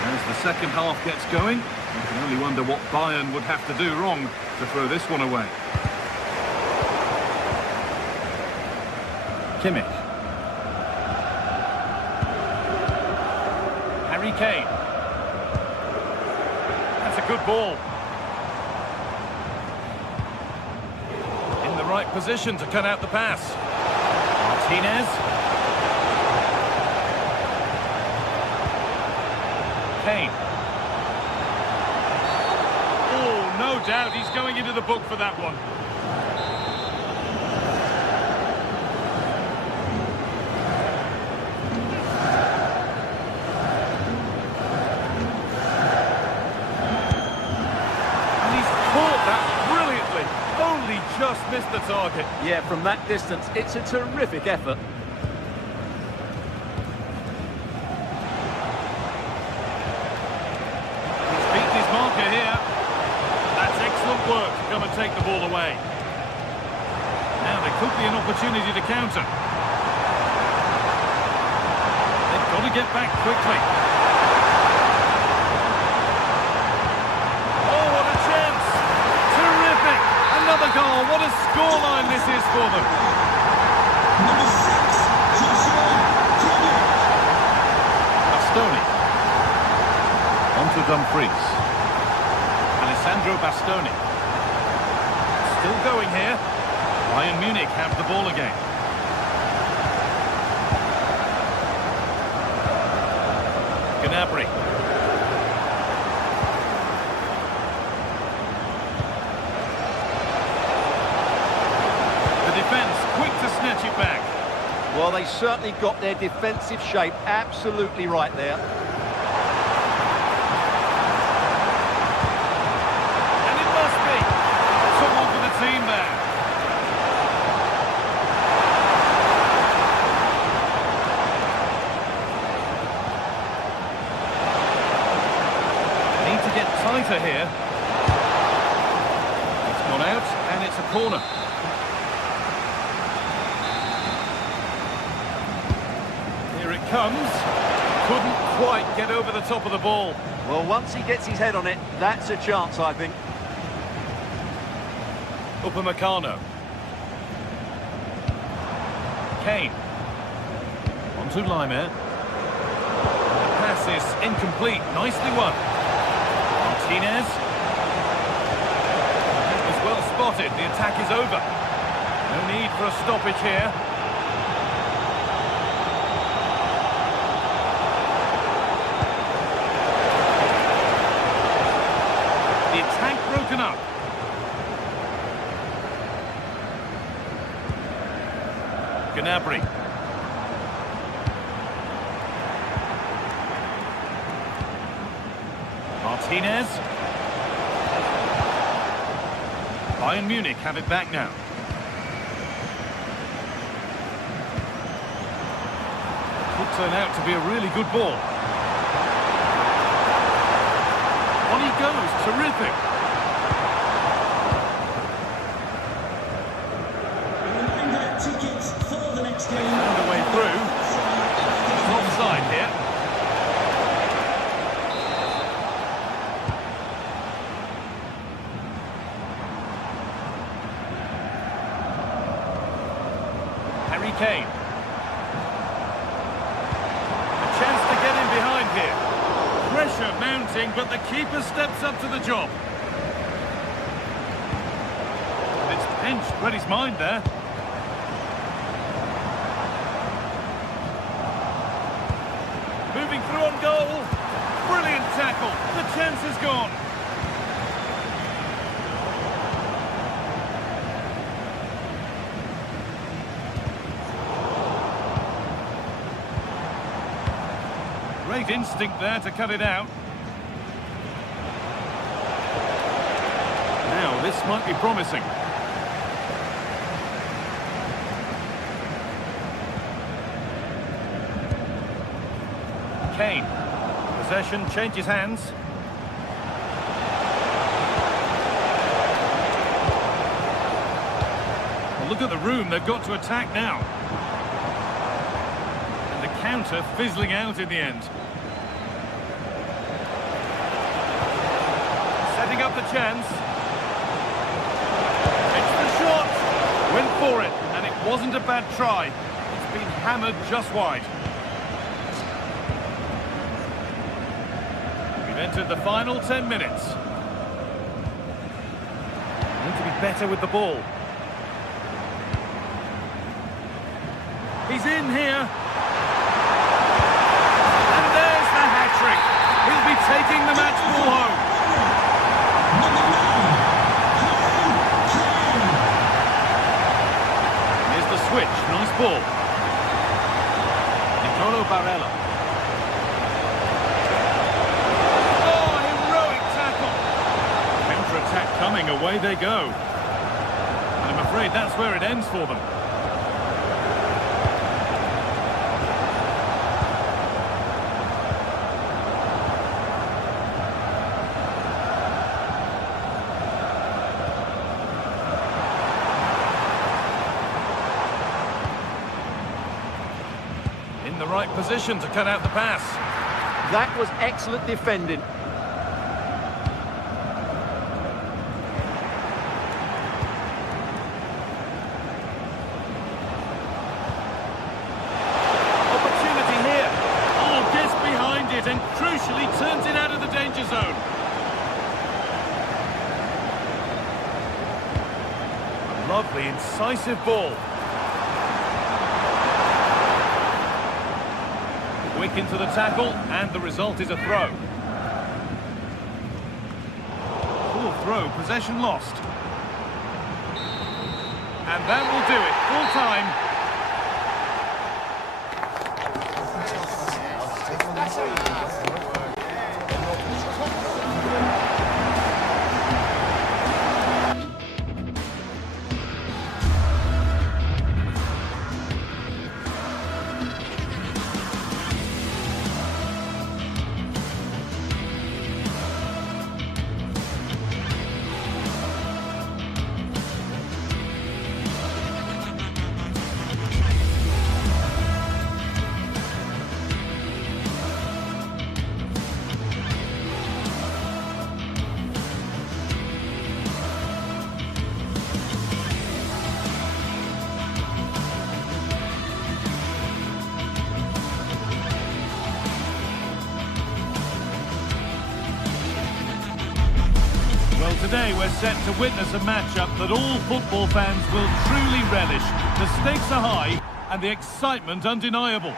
As the second half gets going, you can only wonder what Bayern would have to do wrong to throw this one away. Kimmich. Harry Kane. That's a good ball. In the right position to cut out the pass. Martinez. Kane. Oh, no doubt he's going into the book for that one. And he's caught that brilliantly. Only just missed the target. Yeah, from that distance, it's a terrific effort. Marker here. That's excellent work to come and take the ball away. Now there could be an opportunity to counter. They've got to get back quickly. Oh, what a chance! Terrific! Another goal. What a scoreline this is for them. Number 6, Joshua Kimmich. Bastoni. On to Dumfries. Alessandro Bastoni. Still going here. Bayern Munich have the ball again. Gnabry. The defence quick to snatch it back. Well, they certainly got their defensive shape absolutely right there. Team there. Need to get tighter here. It's gone out and it's a corner. Here it comes. Couldn't quite get over the top of the ball. Well, once he gets his head on it, that's a chance, I think. Upamecano. Kane. On to Laimer. The pass is incomplete. Nicely won. Martinez. That was well spotted. The attack is over. No need for a stoppage here. The attack broken up. Gnabry. Martinez. Bayern Munich have it back now. Could turn out to be a really good ball. On he goes, terrific. Tickets for the next game. Found a way through. Off Kane. A chance to get in behind here. Pressure mounting, but the keeper steps up to the job. And it's pinched, read his mind there. Moving through on goal. Brilliant tackle. The chance is gone. Great instinct there to cut it out. Now, this might be promising. Kane. Possession changes hands. Well, look at the room they've got to attack now. And the counter fizzling out in the end. Setting up the chance. It's the shot. Went for it, and it wasn't a bad try. It's been hammered just wide. We've entered the final 10 minutes. Need to be better with the ball. He's in here. And there's the hat-trick. He'll be taking the match ball home. Here's the switch. Nice ball. Nicolo Barella. Oh, heroic tackle. Counter-attack coming. Away they go. And I'm afraid that's where it ends for them. In the right position to cut out the pass. That was excellent defending. Opportunity here. Oh, gets behind it and crucially turns it out of the danger zone. A lovely, incisive ball. Quick into the tackle, and the result is a throw. Poor throw, possession lost. And that will do it, full time. Well, today we're set to witness a matchup that all football fans will truly relish. The stakes are high and the excitement undeniable.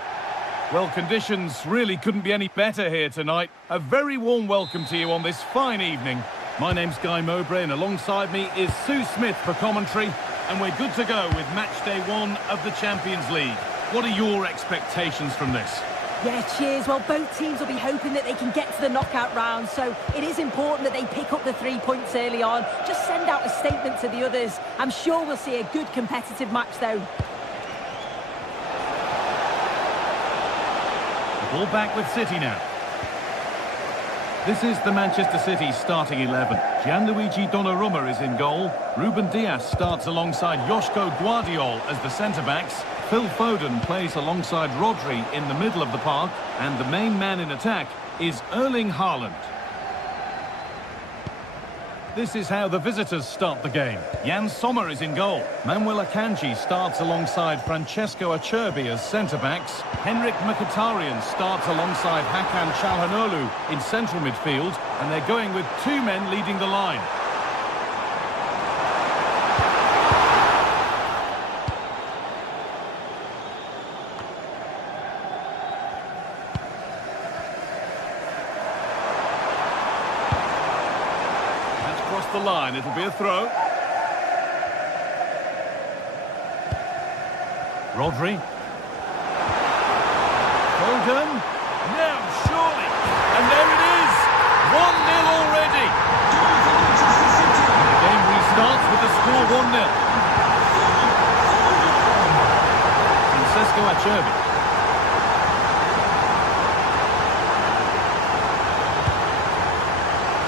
Well, conditions really couldn't be any better here tonight. A very warm welcome to you on this fine evening. My name's Guy Mowbray and alongside me is Sue Smith for commentary. And we're good to go with match day 1 of the Champions League. What are your expectations from this? Yeah, cheers. Well, both teams will be hoping that they can get to the knockout round, so it is important that they pick up the 3 points early on. Just send out a statement to the others. I'm sure we'll see a good competitive match, though. The ball back with City now. This is the Manchester City starting 11. Gianluigi Donnarumma is in goal. Ruben Dias starts alongside Joško Guardiol as the centre-backs. Phil Foden plays alongside Rodri in the middle of the park. And the main man in attack is Erling Haaland. This is how the visitors start the game. Jan Sommer is in goal. Manuel Akanji starts alongside Francesco Acerbi as centre-backs. Henrik Mkhitaryan starts alongside Hakan Çalhanoğlu in central midfield, and they're going with 2 men leading the line. The line, it'll be a throw. Rodri. Foden. Now, surely. And there it is. 1-0 already. The game restarts with the score 1-0. Francesco Acerbi.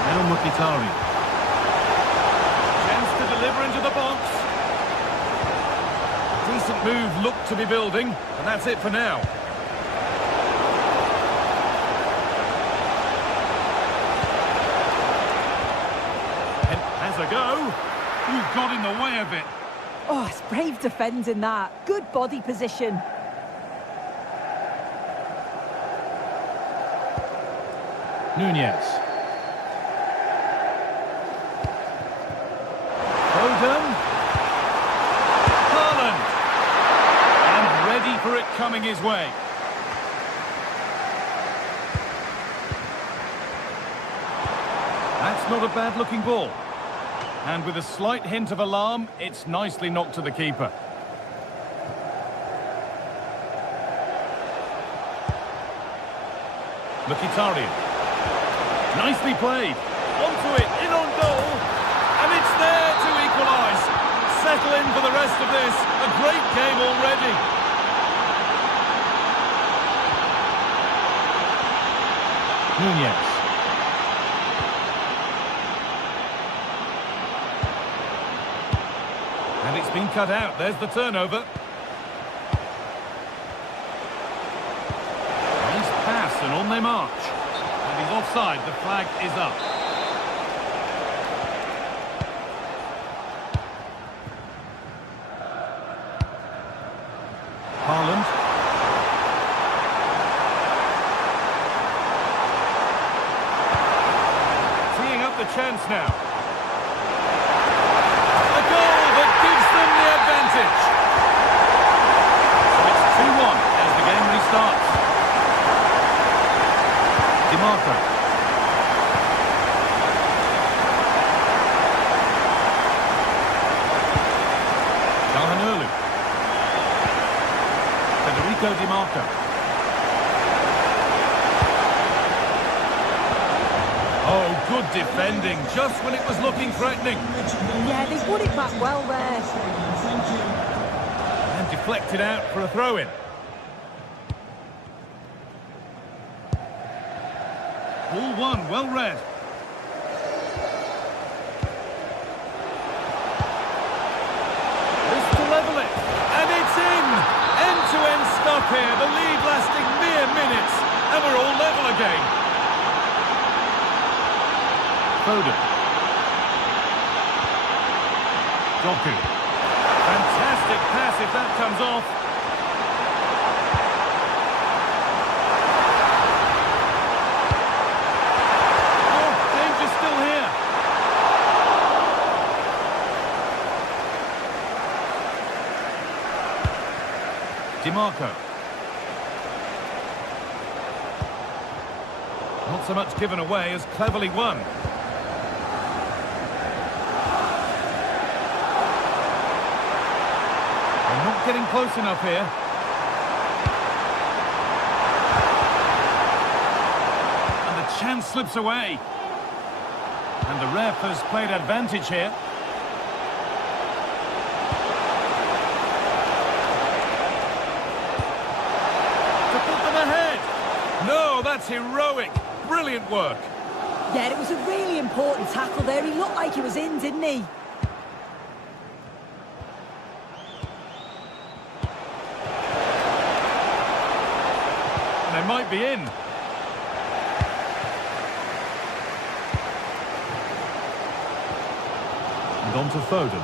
Now Mkhitaryan. Deliver into the box. Decent move looked to be building, and that's it for now. And has a go. You've got in the way of it. Oh, it's brave defending that. Good body position. Nunez. Foden. Haaland. And ready for it coming his way. That's not a bad-looking ball. And with a slight hint of alarm, it's nicely knocked to the keeper. Mkhitaryan. Nicely played. Onto it, in on goal. And it's there to equalise. Settle in for the rest of this. A great game already. Nunez. And it's been cut out. There's the turnover. Nice pass and on they march. And he's offside. The flag is up. Haaland. Teeing up the chance now. A goal that gives them the advantage. So it's 2-1 as the game restarts. DiMarco. Çalhanoğlu. Federico DiMarco. Oh, good defending, just when it was looking threatening. Yeah, they put it back well there. And deflected out for a throw-in. Ball one, well read. This to level it, and it's in! End-to-end stop here, the lead lasting mere minutes, and we're all level again. Foden. Doku. Fantastic pass if that comes off. Oh, danger still here. DiMarco. Not so much given away as cleverly won. They're not getting close enough here. And the chance slips away. And the ref has played advantage here. To put them ahead. No, that's heroic. Brilliant work. Yeah, it was a really important tackle there. He looked like he was in, didn't he? They might be in. on to Foden.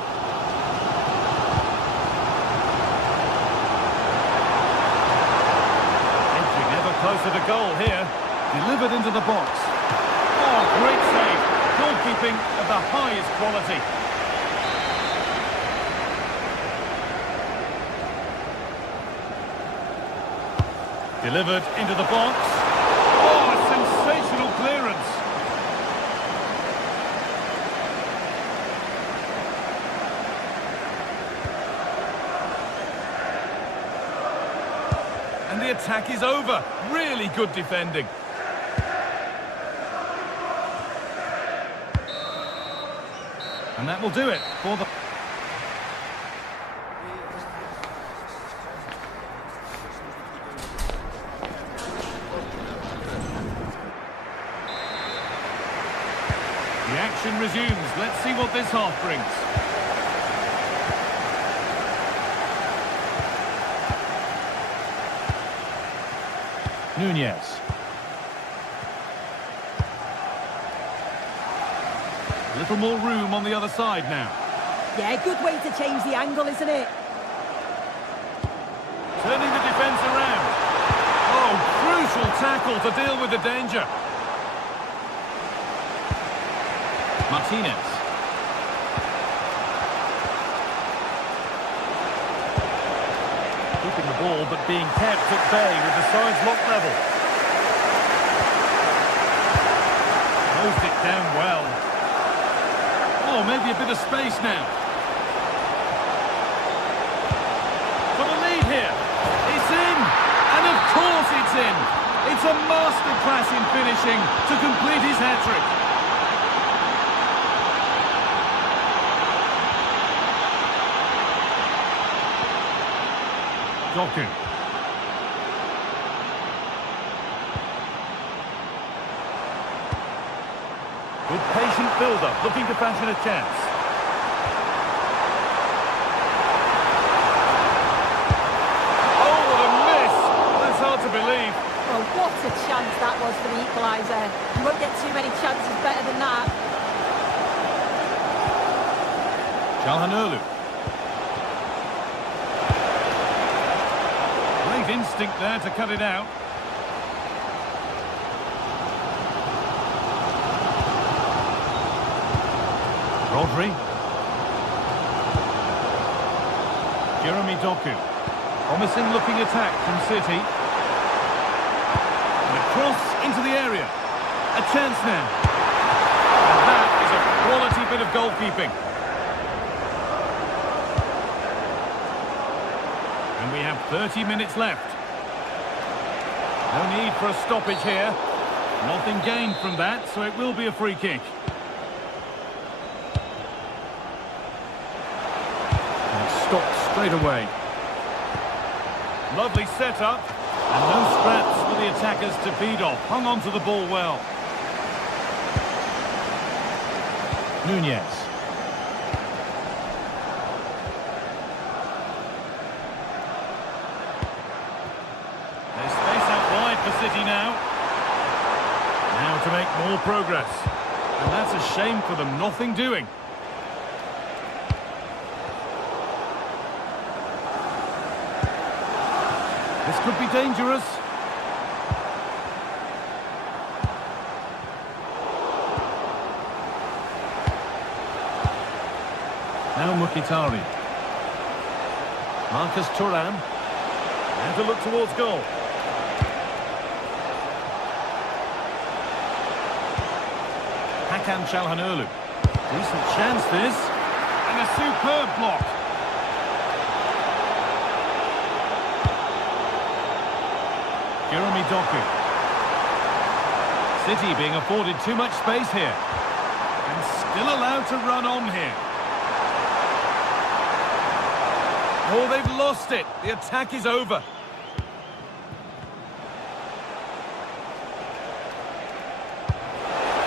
Edging ever closer to goal here. Delivered into the box. Oh, great save. Goalkeeping of the highest quality. Delivered into the box. Oh, a sensational clearance. And the attack is over. Really good defending. And that will do it for the... The action resumes. Let's see what this half brings. Nunez. A little more room on the other side now. Yeah, good way to change the angle, isn't it? Turning the defence around. Oh, crucial tackle to deal with the danger. Martinez. Keeping the ball, but being kept at bay with the sides locked level. Closed it down well. Oh, maybe a bit of space now. For the lead here. It's in. And of course it's in. It's a masterclass in finishing to complete his hat-trick. Doku. Good patient build-up, looking to fashion a chance. Oh, what a miss! That's hard to believe. Well, what a chance that was for the equaliser. You won't get too many chances better than that. Calhanoglu. Great instinct there to cut it out. Rodri. Jeremy Doku. Promising looking attack from City. And a cross into the area. A chance now. And that is a quality bit of goalkeeping. And we have 30 minutes left. No need for a stoppage here. Nothing gained from that, so it will be a free kick. Stopped straight away. Lovely setup, and no scraps for the attackers to feed off. Hung on to the ball well. Nunez. There's space out wide for City now. Now to make more progress. And that's a shame for them, nothing doing. This could be dangerous. Now Mkhitaryan. Marcus Thuram. And to look towards goal. Hakan Calhanoglu. Decent chance this. And a superb block. Jeremy Doku. City being afforded too much space here. And still allowed to run on here. Oh, they've lost it. The attack is over.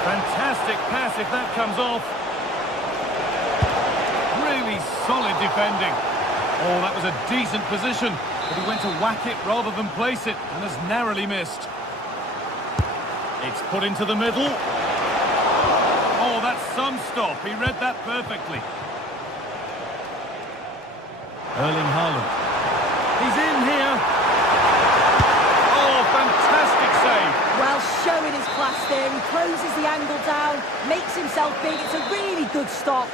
Fantastic pass if that comes off. Really solid defending. Oh, that was a decent position. But he went to whack it rather than place it, and has narrowly missed. It's put into the middle. Oh, that's some stop. He read that perfectly. Erling Haaland. He's in here. Oh, fantastic save. Well, showing his class there. He closes the angle down, makes himself big. It's a really good stop.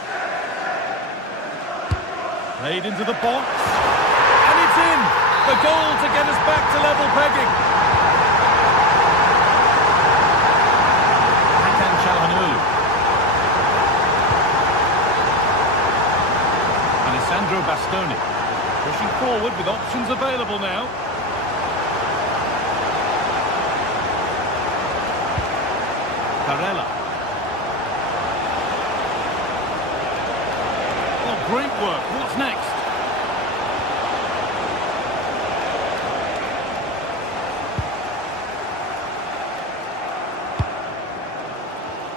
Played into the box. And it's in. The goal to get us back to level pegging. Hakan Çalhanoğlu. Alessandro Bastoni. Pushing forward with options available now. Carella. Oh, great work. What's next?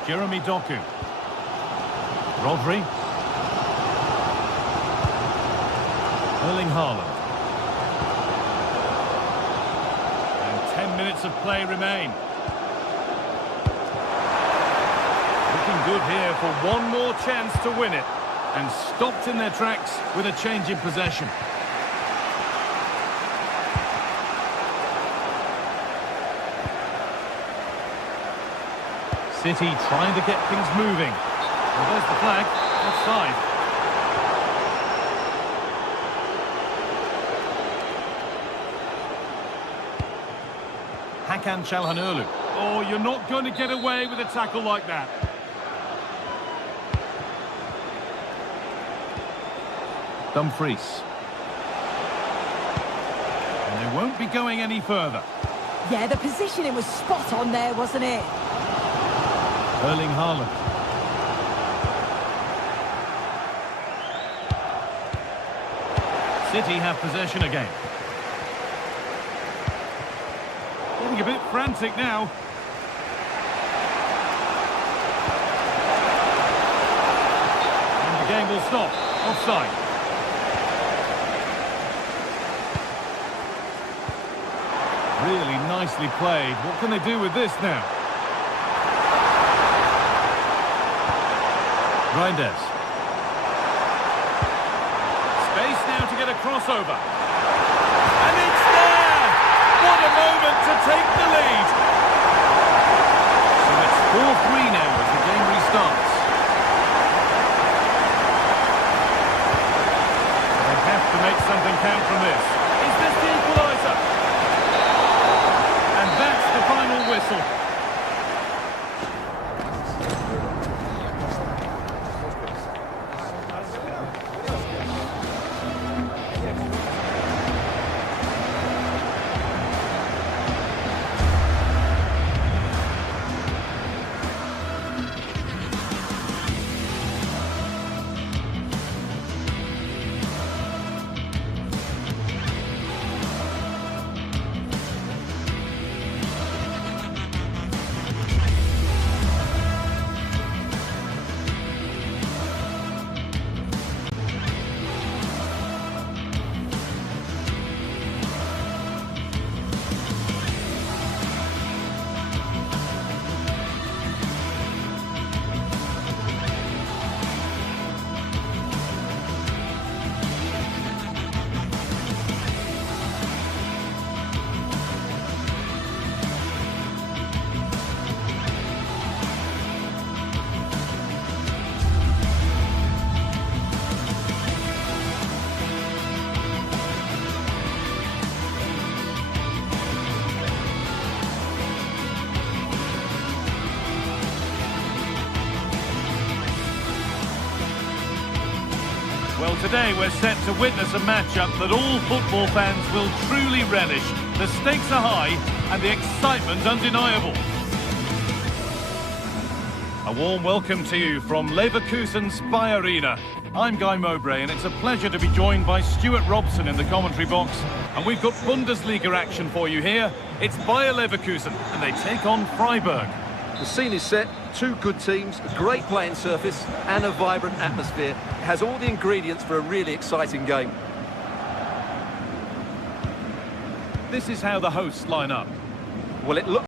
Jeremy Doku. Rodri. Erling Haaland. And 10 minutes of play remain. Looking good here for one more chance to win it. And stopped in their tracks with a change in possession. City trying to get things moving. Well, there's the flag. Offside. Hakan Çalhanoğlu. Oh, you're not going to get away with a tackle like that. Dumfries. And they won't be going any further. Yeah, the positioning was spot on there, wasn't it? Erling Haaland. City have possession again. Getting a bit frantic now. And the game will stop. Offside. Really nicely played. What can they do with this now? Reinders. Space now to get a crossover. And it's there! What a moment to take the lead! So it's 4-3 now as the game restarts. They have to make something count from this. Is this the equaliser? And that's the final whistle. Well, today we're set to witness a matchup that all football fans will truly relish. The stakes are high and the excitement undeniable. A warm welcome to you from Leverkusen's Spy Arena. I'm Guy Mowbray and it's a pleasure to be joined by Stuart Robson in the commentary box. And we've got Bundesliga action for you here. It's Bayer Leverkusen and they take on Freiburg. The scene is set, two good teams, a great playing surface and a vibrant atmosphere. It has all the ingredients for a really exciting game. This is how the hosts line up. Well, it looks